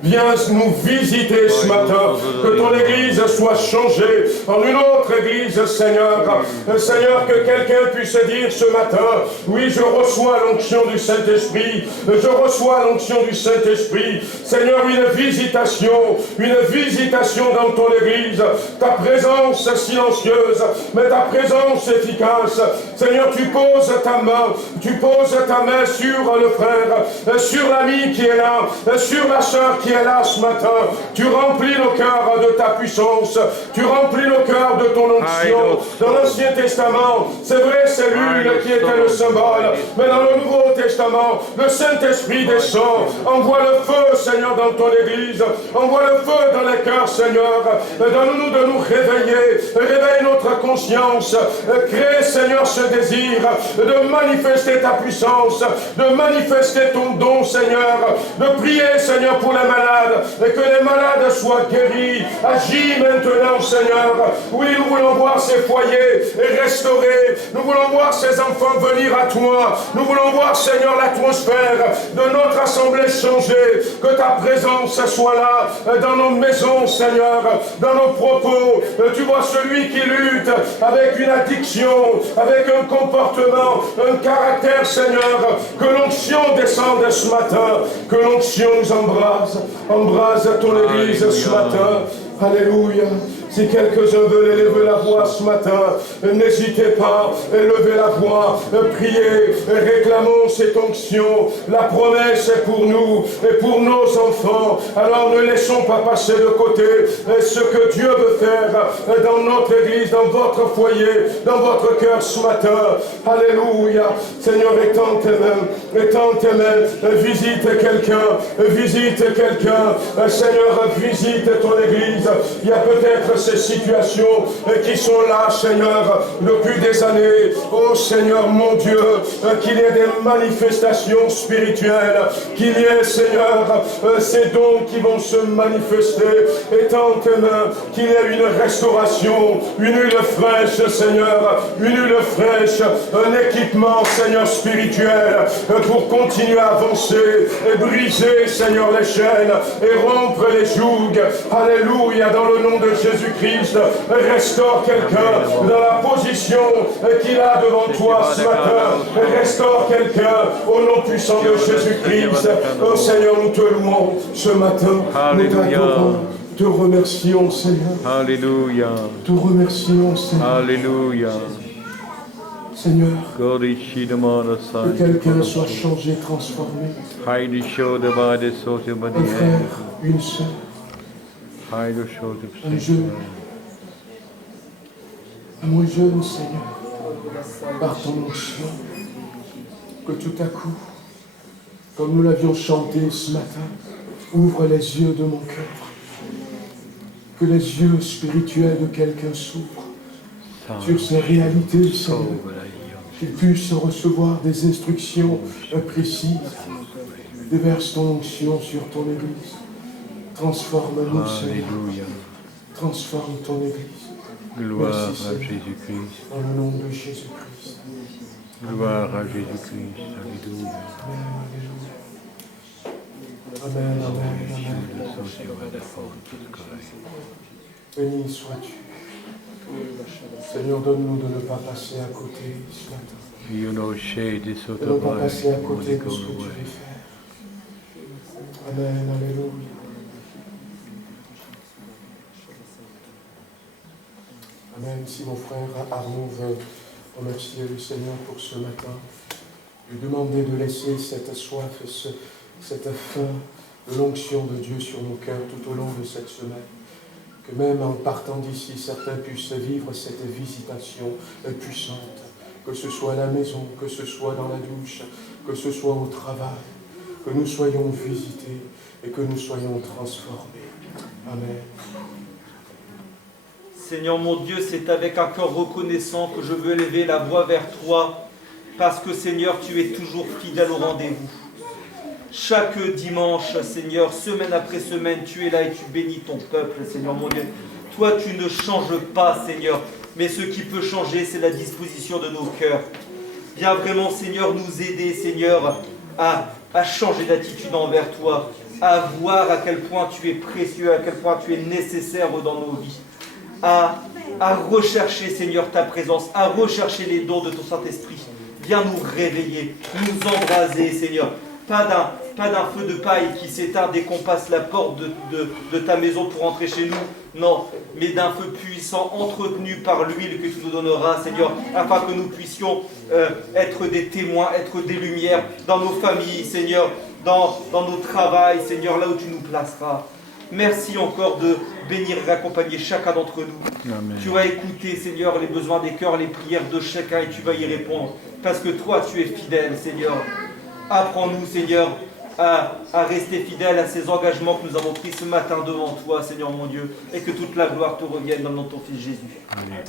Viens nous visiter ce matin, que ton Église soit changée en une autre Église, Seigneur. Seigneur, que quelqu'un puisse dire ce matin, oui, je reçois l'onction du Saint-Esprit, je reçois l'onction du Saint-Esprit. Seigneur, une visitation dans ton Église, ta présence silencieuse, mais ta présence efficace. Seigneur, tu poses ta main sur le frère, sur l'ami qui est là, sur la sœur qui est là ce matin. Tu remplis nos cœurs de ta puissance, tu remplis nos cœurs de ton onction. Dans l'Ancien Testament, c'est vrai, c'est l'huile qui était le symbole, mais dans le Nouveau Testament, le Saint-Esprit descend. Envoie le feu, Seigneur, dans ton Église, envoie le feu dans les cœurs, Seigneur. Donne-nous de nous réveille notre conscience, crée, Seigneur, ce désir de manifester ta puissance, de manifester ton don, Seigneur, de prier, Seigneur, pour les malades, et que les malades soient guéris. Agis maintenant, Seigneur. Oui, nous voulons voir ces foyers restaurés, nous voulons voir ces enfants venir à toi, nous voulons voir, Seigneur, l'atmosphère de notre assemblée changer, que ta présence soit là, dans nos maisons, Seigneur, dans nos propos. Tu vois celui qui lutte avec une addiction, avec un comportement, un caractère, Seigneur, que l'onction descende ce matin, que l'onction nous embrase ton Église ce matin. Alléluia. Si quelques-uns veulent élever la voix ce matin, n'hésitez pas, élevez la voix, priez, réclamons cette onction. La promesse est pour nous et pour nos enfants. Alors ne laissons pas passer de côté ce que Dieu veut faire dans notre Église, dans votre foyer, dans votre cœur ce matin. Alléluia. Seigneur, étends tes mains, visite quelqu'un. Seigneur, visite ton Église. Il y a peut-être ces situations qui sont là, Seigneur, depuis des années. Oh Seigneur, mon Dieu, qu'il y ait des manifestations spirituelles, qu'il y ait, Seigneur, ces dons qui vont se manifester. Étends tes mains, qu'il y ait une restauration, une huile fraîche, Seigneur, une huile fraîche, un équipement, Seigneur, spirituel, pour continuer à avancer et briser, Seigneur, les chaînes et rompre les jougs. Alléluia, dans le nom de Jésus-Christ, restaure quelqu'un dans la position qu'il a devant toi ce matin. Restaure quelqu'un au nom puissant de Jésus-Christ. Oh Seigneur, nous te louons ce matin. Nous t'adorons. Te remercions, Seigneur. Alléluia. Te remercions, Seigneur. Alléluia. Seigneur, que quelqu'un soit changé, transformé. Un frère, une sœur, un jeune, un moins jeune, Seigneur, par ton onction, que tout à coup, comme nous l'avions chanté ce matin, ouvre les yeux de mon cœur, que les yeux spirituels de quelqu'un s'ouvrent sur ces réalités, Seigneur, qu'il puisse recevoir des instructions précises, Déverse ton onction sur ton Église. Transforme-nous, Seigneur. Alléluia. Transforme ton Église. Gloire Merci, à Seigneur. Jésus-Christ. Dans le nom de Jésus-Christ. Gloire à Jésus-Christ. Alléluia. Amen, amen, amen. Le Saint-Seigneur est fort de toute grâce. Béni sois-tu. Seigneur, donne-nous de ne pas passer à côté ce matin. Io non scedi sotto De ne pas voi, passer à come côté de ce dicono que tu voi. veux faire. Amen, alléluia. Amen. Si mon frère Arnaud veut remercier le Seigneur pour ce matin, lui demander de laisser cette soif, cette faim de l'onction de Dieu sur nos cœurs tout au long de cette semaine. Que même en partant d'ici, certains puissent vivre cette visitation puissante. Que ce soit à la maison, que ce soit dans la douche, que ce soit au travail. Que nous soyons visités et que nous soyons transformés. Amen. Seigneur mon Dieu, c'est avec un cœur reconnaissant que je veux élever la voix vers toi, parce que Seigneur, tu es toujours fidèle au rendez-vous. Chaque dimanche, Seigneur, semaine après semaine, tu es là et tu bénis ton peuple, Seigneur mon Dieu. Toi, tu ne changes pas, Seigneur, mais ce qui peut changer, c'est la disposition de nos cœurs. Viens vraiment, Seigneur, nous aider, Seigneur, à changer d'attitude envers toi, à voir à quel point tu es précieux, à quel point tu es nécessaire dans nos vies. À rechercher, Seigneur, ta présence, à rechercher les dons de ton Saint-Esprit. Viens nous réveiller, nous embraser, Seigneur. Pas d'un feu de paille qui s'éteint dès qu'on passe la porte de ta maison pour entrer chez nous. Non, mais d'un feu puissant entretenu par l'huile que tu nous donneras, Seigneur, afin que nous puissions être des témoins, être des lumières dans nos familles, Seigneur, dans nos travails, Seigneur, là où tu nous placeras. Merci encore de bénir et accompagner chacun d'entre nous. Amen. Tu vas écouter, Seigneur, les besoins des cœurs, les prières de chacun et tu vas y répondre. Parce que toi, tu es fidèle, Seigneur. Apprends-nous, Seigneur, à rester fidèles à ces engagements que nous avons pris ce matin devant toi, Seigneur mon Dieu, et que toute la gloire te revienne dans le nom de ton Fils Jésus. Amen.